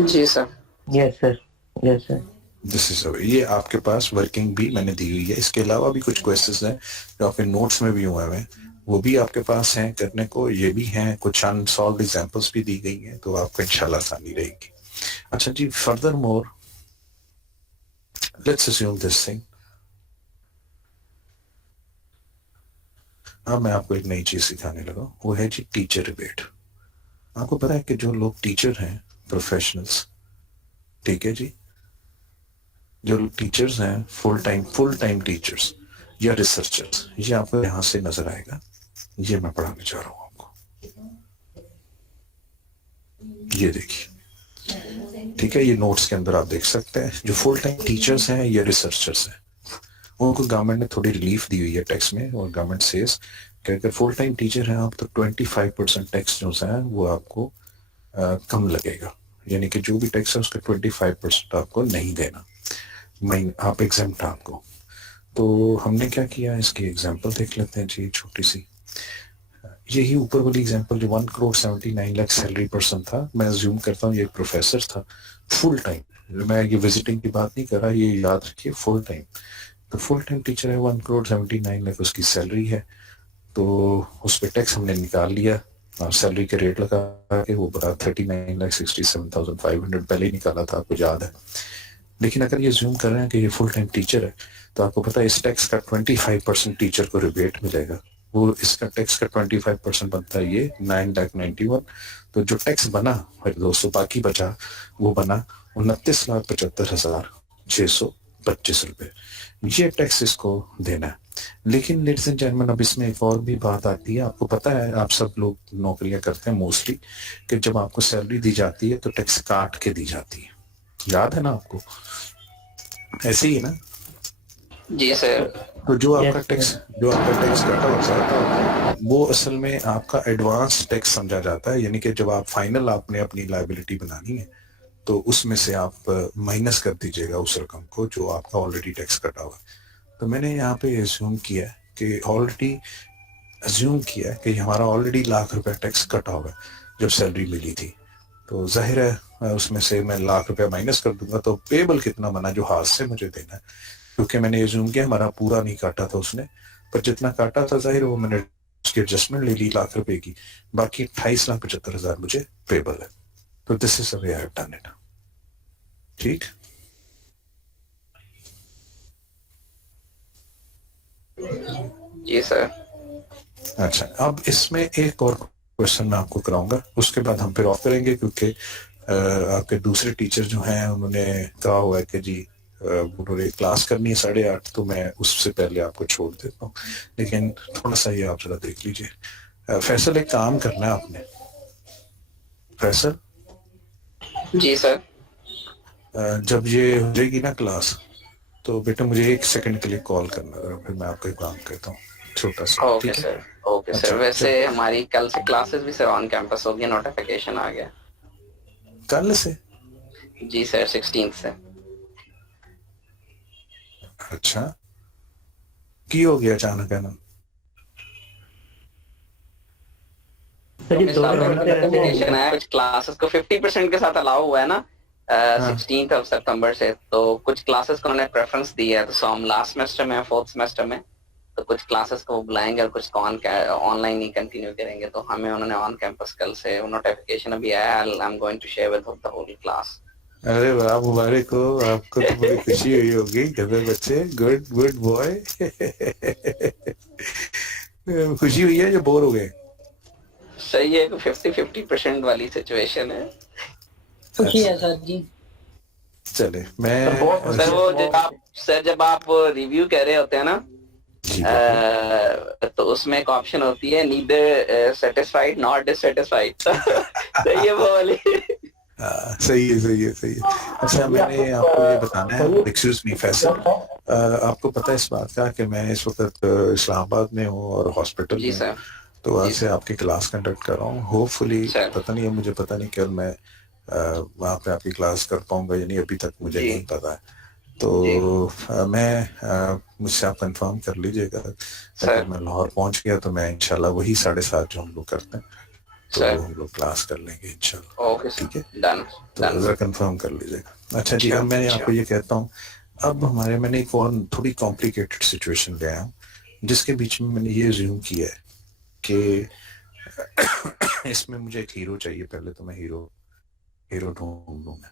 जी sir. Yes sir, yes sir. This is ये आपके पास वर्किंग भी मैंने दी हुई है। इसके अलावा भी कुछ क्वेश्चंस हैं जो आपके नोट्स में भी हुए हैं, वो भी आपके पास हैं करने को, ये भी हैं, कुछ अनसॉल्व्ड एग्जांपल्स भी दी गई हैं, तो आपको इंशाल्लाह आसानी रहेगी। अच्छा जी, further more let's assume this thing. अब मैं आपको एक नई चीज सिखाने लगा, वो है जी टीचर रिबेट। आपको पता है कि जो लोग टीचर हैं, प्रोफेशनल्स, ठीक है जी, जो टीचर्स हैं फुल टाइम टीचर्स या रिसर्चर्स, ये आपको यहां से नजर आएगा। ये मैं पढ़ाने जा रहा हूं आपको, ये देखिए, ठीक है, ये नोट्स के अंदर आप देख सकते हैं। जो फुल टाइम टीचर्स हैं या रिसर्चर्स हैं, उनको गवर्नमेंट ने थोड़ी रिलीफ दी हुई है टैक्स में, और गवर्नमेंट सेज कि अगर फुल टाइम टीचर हैं आप तो 25% टैक्स जो है वो आपको कम लगेगा, यानी कि जो भी टैक्स है उसका 25% आपको नहीं देना, आप एग्जाम्प्ट आपको। तो हमने क्या किया, इसकी एग्जांपल देख लेते हैं जी, छोटी सी। यही ऊपर वाली एग्जांपल जो 1,79 लाख सैलरी पर्सन था, मैं अज्यूम करता हूँ ये एक प्रोफेसर था फुल टाइम, मैं ये विजिटिंग की बात नहीं कर रहा, ये याद रखिए फुल टाइम। तो फुल टाइम टीचर है, 1,79 लाख उसकी सैलरी है, तो उस पर टैक्स हमने निकाल लिया और सैलरी के रेट लगा के वो बता 39,67,500 पहले ही निकाला था, आपको याद है। लेकिन अगर ये जूम कर रहे हैं कि ये फुल टाइम टीचर है, तो आपको पता है इस टैक्स का 25% टीचर को रिबेट मिलेगा। वो इसका टैक्स का 25% बनता है ये 9,91,000। तो जो टैक्स बना मेरे दोस्तों, बाकी बचा, वो बना 29,75,625 रुपए। ये टैक्स इसको देना है। लेकिन लेडीज एंड जेंटलमैन, अब इसमें एक और भी बात आती है। आपको पता है, आप सब लोग नौकरियां करते हैं मोस्टली, कि जब आपको सैलरी दी जाती है तो टैक्स काट के दी जाती है। याद है ना आपको? ऐसे ही है ना? जी सर। तो जो आपका Yes, टैक्स कटा होता है वो असल में आपका एडवांस टैक्स समझा जाता है। यानी कि जब आप फाइनल आपने अपनी लायबिलिटी बनानी है तो उसमें से आप माइनस कर दीजिएगा उस रकम को जो आपका ऑलरेडी टैक्स कटा हुआ है। तो मैंने यहाँ पे एज्यूम किया कि हमारा ऑलरेडी ₹1,00,000 टैक्स कटा हुआ है जब सैलरी मिली थी। तो जाहिर है उसमें से मैं ₹1,00,000 माइनस कर दूंगा, तो पेबल कितना बना जो हाथ से मुझे देना है, क्योंकि मैंने एज्यूम किया हमारा पूरा नहीं काटा था उसने, पर जितना काटा था जाहिर वो मैंने उसकी एडजस्टमेंट ले ली ₹1,00,000 की, बाकी 28,75,000 मुझे पेबल है। तो this is the way I have done it. ठीक। जी सर। अच्छा, अब इसमें एक और क्वेश्चन मैं आपको कराऊंगा, उसके बाद हम फिर ऑफ करेंगे, क्योंकि आपके दूसरे टीचर जो हैं उन्होंने कहा हुआ है कि जी उन्होंने क्लास करनी है 8:30, तो मैं उससे पहले आपको छोड़ देता हूँ। लेकिन थोड़ा सा ये आप जरा देख लीजिए। फैसल, एक काम करना है आपने। फैसल, जी सर। जब ये हो जाएगी ना क्लास, तो बेटा मुझे 1 सेकंड के लिए कॉल करना है, फिर मैं आपको एक काम करता हूँ छोटा सा। ओके ठीक है? सर। ओके अच्छा, सर। वैसे हमारी कल से क्लासेस भी सर ऑन कैंपस होगी, नोटिफिकेशन आ गया। कल से? जी सर, 16 से। अच्छा, की हो गया अचानक है ना? सर ये 2 घंटे रहते नोटिफिकेशन हैं। है, कुछ क्लासेस को 50% के साथ अलाउ हुआ है ना 16 सितंबर से, तो कुछ क्लासेस को उन्होंने प्रेफरेंस दी है। तो हम लास्ट सेमेस्टर में, 4th सेमेस्टर में, तो कुछ क्लासेस को वो बुलाएंगे और कुछ को ऑनलाइन ही कंटिन्यू करेंगे। तो हमें उन्होंने ऑन कैंपस कल से नोटिफिकेशन अभी आया है। I am going to share with the whole class. अरे वाह, मुबारक हो आपको, तो बड़ी खुशी हुई होगी। गधे बच्चे, गुड गुड बॉय। खुशी हुई है या बोर हो गए? सही है, 50-50% वाली सिचुएशन है। खुशी है सर जी। चले, मैं सर वो जब आप रिव्यू कह रहे होते हैं ना, तो उसमें एक ऑप्शन होती है नीदर सेटिस्फाइड नॉट डिससेटिस्फाइड। सही है वो वाली। सही है। अच्छा, मैंने आपको ये बताना है, एक्सक्यूज मी फैसल, आपको पता है इस बात का कि मैं इस वक्त इस्लामाबाद में हूँ और हॉस्पिटल जी में, सर। तो वहाँ से आपकी क्लास कंडक्ट कर रहा हूँ। Hopefully, sir. पता नहीं है, मुझे पता नहीं कल मैं वहाँ पे आपकी क्लास कर पाऊंगा या नहीं, अभी तक मुझे जी। नहीं पता है। तो मुझसे आप कंफर्म कर लीजिएगा। अगर मैं लाहौर पहुंच गया तो मैं इंशाल्लाह वही 7:30 जो हम लोग करते हैं, तो सर। हम लोग क्लास कर लेंगे इंशाल्लाह। ओके सर, ठीक है, डन तो जरा कंफर्म कर लीजिएगा। अच्छा जी, अब मैं आपको ये कहता हूँ, अब मैंने एक और थोड़ी कॉम्प्लिकेटेड सिचुएशन ले आया हूँ, जिसके बीच में मैंने ये ज्यूम किया है कि इसमें मुझे एक हीरो चाहिए। पहले तो मैं हीरो ढूंढ लूंगा।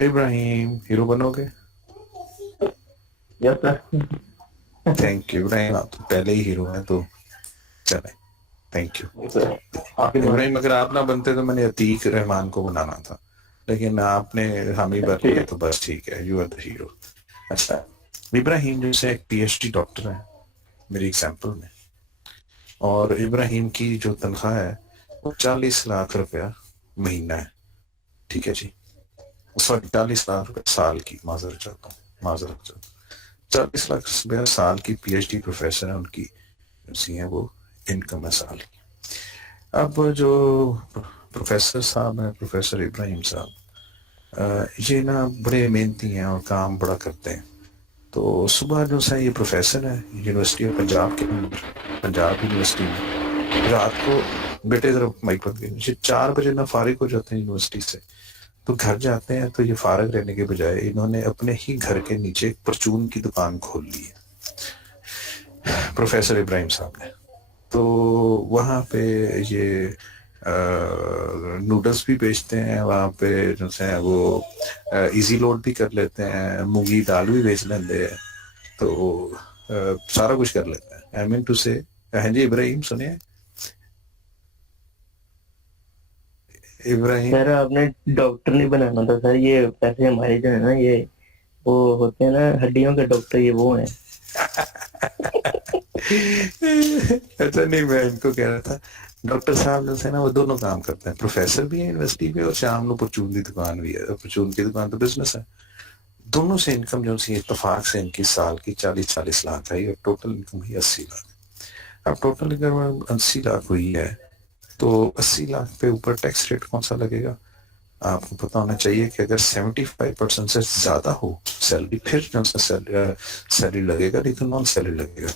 इब्राहिम, हीरो बनोगे? Yes sir. Thank you Ibrahim, आप तो पहले ही हीरो हैं, तो चले, थैंक यू इब्राहिम। अगर आप ना बनते तो मैंने अतीक रहमान को बनाना था, लेकिन आपने हामी भर लिया, तो बस ठीक है, यू आर द हीरो। अच्छा, इब्राहिम जैसे एक PhD डॉक्टर है मेरी एग्जाम्पल में, और इब्राहिम की जो तनख्वाह है वो 40 लाख रुपया महीना है। ठीक है जी, सॉरी 40 लाख रुपया साल की, माजरत चाहता हूँ। 40 लाख रुपया साल की PhD प्रोफेसर है, उनकी है वो इनकम है साल की। अब जो प्रोफेसर साहब हैं, प्रोफेसर इब्राहिम साहब, ये ना बड़े मेहनती हैं और काम बड़ा करते हैं। तो सुबह जो है, ये प्रोफेसर है यूनिवर्सिटी ऑफ पंजाब के अंदर, पंजाब यूनिवर्सिटी में, रात को बेटे जरा माइक बंद करिए, 4 बजे ना फारिग हो जाते हैं यूनिवर्सिटी से, तो घर जाते हैं, तो ये फारिग रहने के बजाय इन्होंने अपने ही घर के नीचे एक परचून की दुकान खोल ली है प्रोफेसर इब्राहिम साहब ने। तो वहाँ पे ये नूडल्स भी बेचते हैं, वहाँ पे जो है वो इजी लोड भी कर लेते हैं, मूंगी दाल भी बेच लेते हैं, तो सारा कुछ कर लेते हैं। आई मीन टू से, हाँ जी इब्राहिम सुनिए। इब्राहिम सर आपने डॉक्टर नहीं बनाना था सर, ये पैसे हमारे जो है ना, ये वो होते हैं ना हड्डियों के डॉक्टर, ये वो हैं। अच्छा नहीं, मैं इनको कह रहा था डॉक्टर साहब जो थे ना वो दोनों काम करते हैं, प्रोफेसर भी है यूनिवर्सिटी में और शाम को परचून की दुकान भी है। परचून की दुकान तो बिजनेस है। दोनों से इनकम जो सी इत्तेफाक से इनकी साल की 40-40 लाख आई और टोटल इनकम हुई 80 लाख। अब टोटल अगर 80 लाख हुई है तो 80 लाख पे ऊपर टैक्स रेट कौन सा लगेगा? आपको पता होना चाहिए कि अगर 75% से ज्यादा हो सैलरी, फिर जो सा सैलरी लगेगा, नहीं तो नॉन सैलरी लगेगा।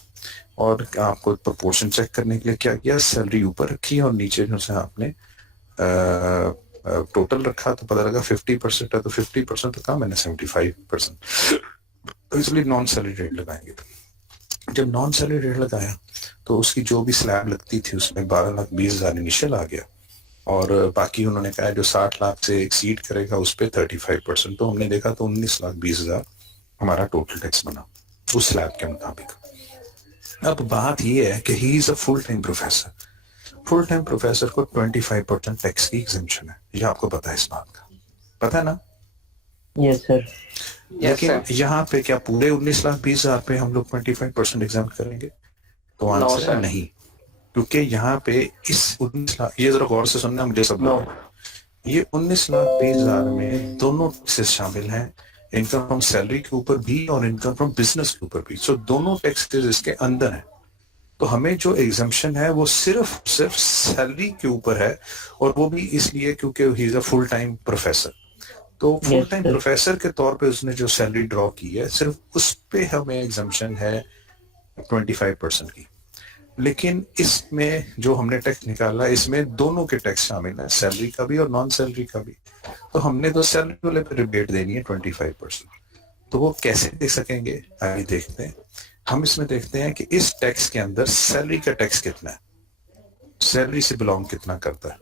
और आपको प्रोपोर्शन चेक करने के लिए क्या किया, सैलरी ऊपर रखी और नीचे जो से आपने टोटल रखा तो पता लगा 50% है, तो 50% तो कम है ना 75%, तो इसलिए नॉन सैलरी रेट लगाएंगे। जब नॉन सैलरी रेट लगाया तो उसकी जो भी स्लैब लगती थी उसमें 12,20,000 इनिशियल आ गया और बाकी उन्होंने कहा जो 60 लाख से एक्सीड करेगा उस पर 35%, तो हमने देखा तो 19,20,000 हमारा टोटल टैक्स बना उस स्लैब के मुताबिक। अब बात यह है कि he is a full time professor. Full time professor को 25% टैक्स की एग्जेम्पशन है, ये आपको पता है इस बात का? पता है ना? Yes sir. लेकिन यहाँ पे क्या पूरे 19,20,000 पे हम लोग 25% एग्जाम करेंगे? तो आंसर है नहीं, क्योंकि यहाँ पे इस 19 लाख, ये जरा गौर से सुनना मुझे सब लोग, ये 19,20,000 में दोनों टैक्सेस शामिल हैं, इनकम फ्रॉम सैलरी के ऊपर भी और इनकम फ्रॉम बिजनेस के ऊपर भी। सो दोनों टैक्सेस इसके अंदर हैं। तो हमें जो एग्जाम्पशन है वो सिर्फ सैलरी के ऊपर है, और वो भी इसलिए क्योंकि he is a full time professor. तो फुल टाइम प्रोफेसर के तौर पे उसने जो सैलरी ड्रॉ की है सिर्फ उस पे हमें एग्जाम्पशन है 25% की। लेकिन इसमें जो हमने टैक्स निकाला इसमें दोनों के टैक्स शामिल है, सैलरी का भी और नॉन सैलरी का भी। तो हमने तो सैलरी वाले पे रिबेट देनी है 25%। तो वो कैसे दे सकेंगे आगे देखते हैं। हम इसमें देखते हैं कि इस टैक्स के अंदर सैलरी का टैक्स कितना है, सैलरी से बिलोंग कितना करता है,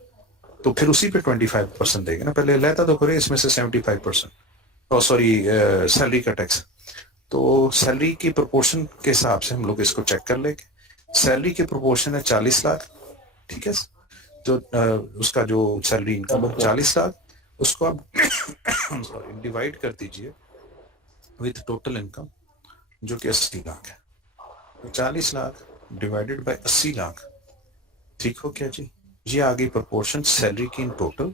तो फिर उसी पे 25% देंगे ना। पहले लेता तो करे इसमें से 75%, और सॉरी सैलरी का टैक्स। तो सैलरी की प्रोपोर्शन के हिसाब से हम लोग इसको चेक कर लेंगे। सैलरी की प्रोपोर्शन है 40 लाख, ठीक है। जो उसका जो सैलरी इनकम 40 लाख, उसको आप सॉरी डिवाइड कर दीजिए विद टोटल इनकम जो कि 80 लाख है। तो 40 लाख डिवाइडेड बाय 80 लाख, ठीक हो क्या जी? ये आ गई प्रोपोर्शन सैलरी की इन टोटल।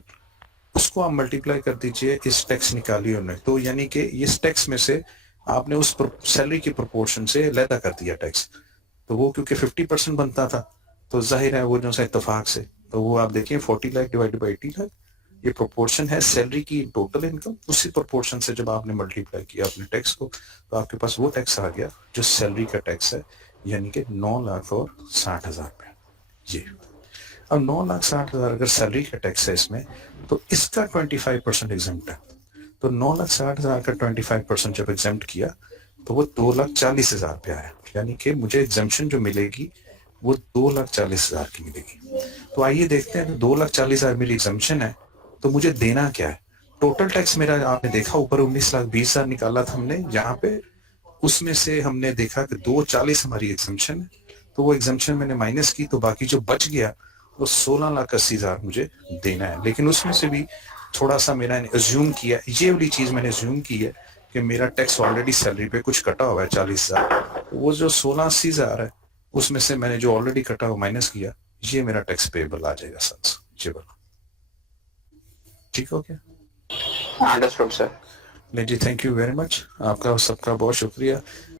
उसको आप मल्टीप्लाई कर दीजिए इस टैक्स निकाली उन्होंने, तो यानी कि इस टैक्स में से आपने उस सैलरी की प्रोपोर्शन से अलहदा कर दिया टैक्स। तो वो क्योंकि 50% बनता था तो जाहिर है वो जो सा इत्तेफाक से, तो वो आप देखिए 40 लाख डिवाइडेड बाई 80 लाख, ये प्रोपोर्शन है सैलरी की टोटल इनकम। उसी प्रोपोर्शन से जब आपने मल्टीप्लाई किया अपने टैक्स को तो आपके पास वो टैक्स आ गया जो सैलरी का टैक्स है, यानी कि 9,60,000 रुपये। जी, अब 9,60,000 अगर सैलरी का टैक्स है इसमें, तो इसका 25% एग्जेम्प्ट है। तो 9,60,000 का 25% जब एग्जेम्प्ट किया तो वो 2,40,000 रुपया है, यानी कि मुझे एग्जेम्पशन जो मिलेगी वो 2,40,000 की मिलेगी। तो आइए देखते हैं, 2,40,000 मेरी एग्जेम्पशन है तो मुझे देना क्या है। टोटल टैक्स मेरा आपने देखा ऊपर 19,20,000 निकाला था हमने यहाँ पे, उसमें से हमने देखा कि 2,40,000 हमारी एग्जेम्पशन है, तो वो एग्जेम्पशन मैंने माइनस की, तो बाकी जो बच गया वो 16,80,000 मुझे देना है। लेकिन उसमें से भी थोड़ा सा मैंने अज्यूम किया, ये वाली चीज मैंने अज्यूम की है कि मेरा टैक्स ऑलरेडी सैलरी पे कुछ कटा हुआ है 40,000, वो जो 16,80,000 है उसमें से मैंने जो ऑलरेडी कटा हुआ माइनस किया, ये मेरा टैक्स पेबल आ जाएगा सर। जी बोलो, ठीक हो क्या? Understood sir. नहीं जी, थैंक यू वेरी मच, आपका सबका बहुत शुक्रिया।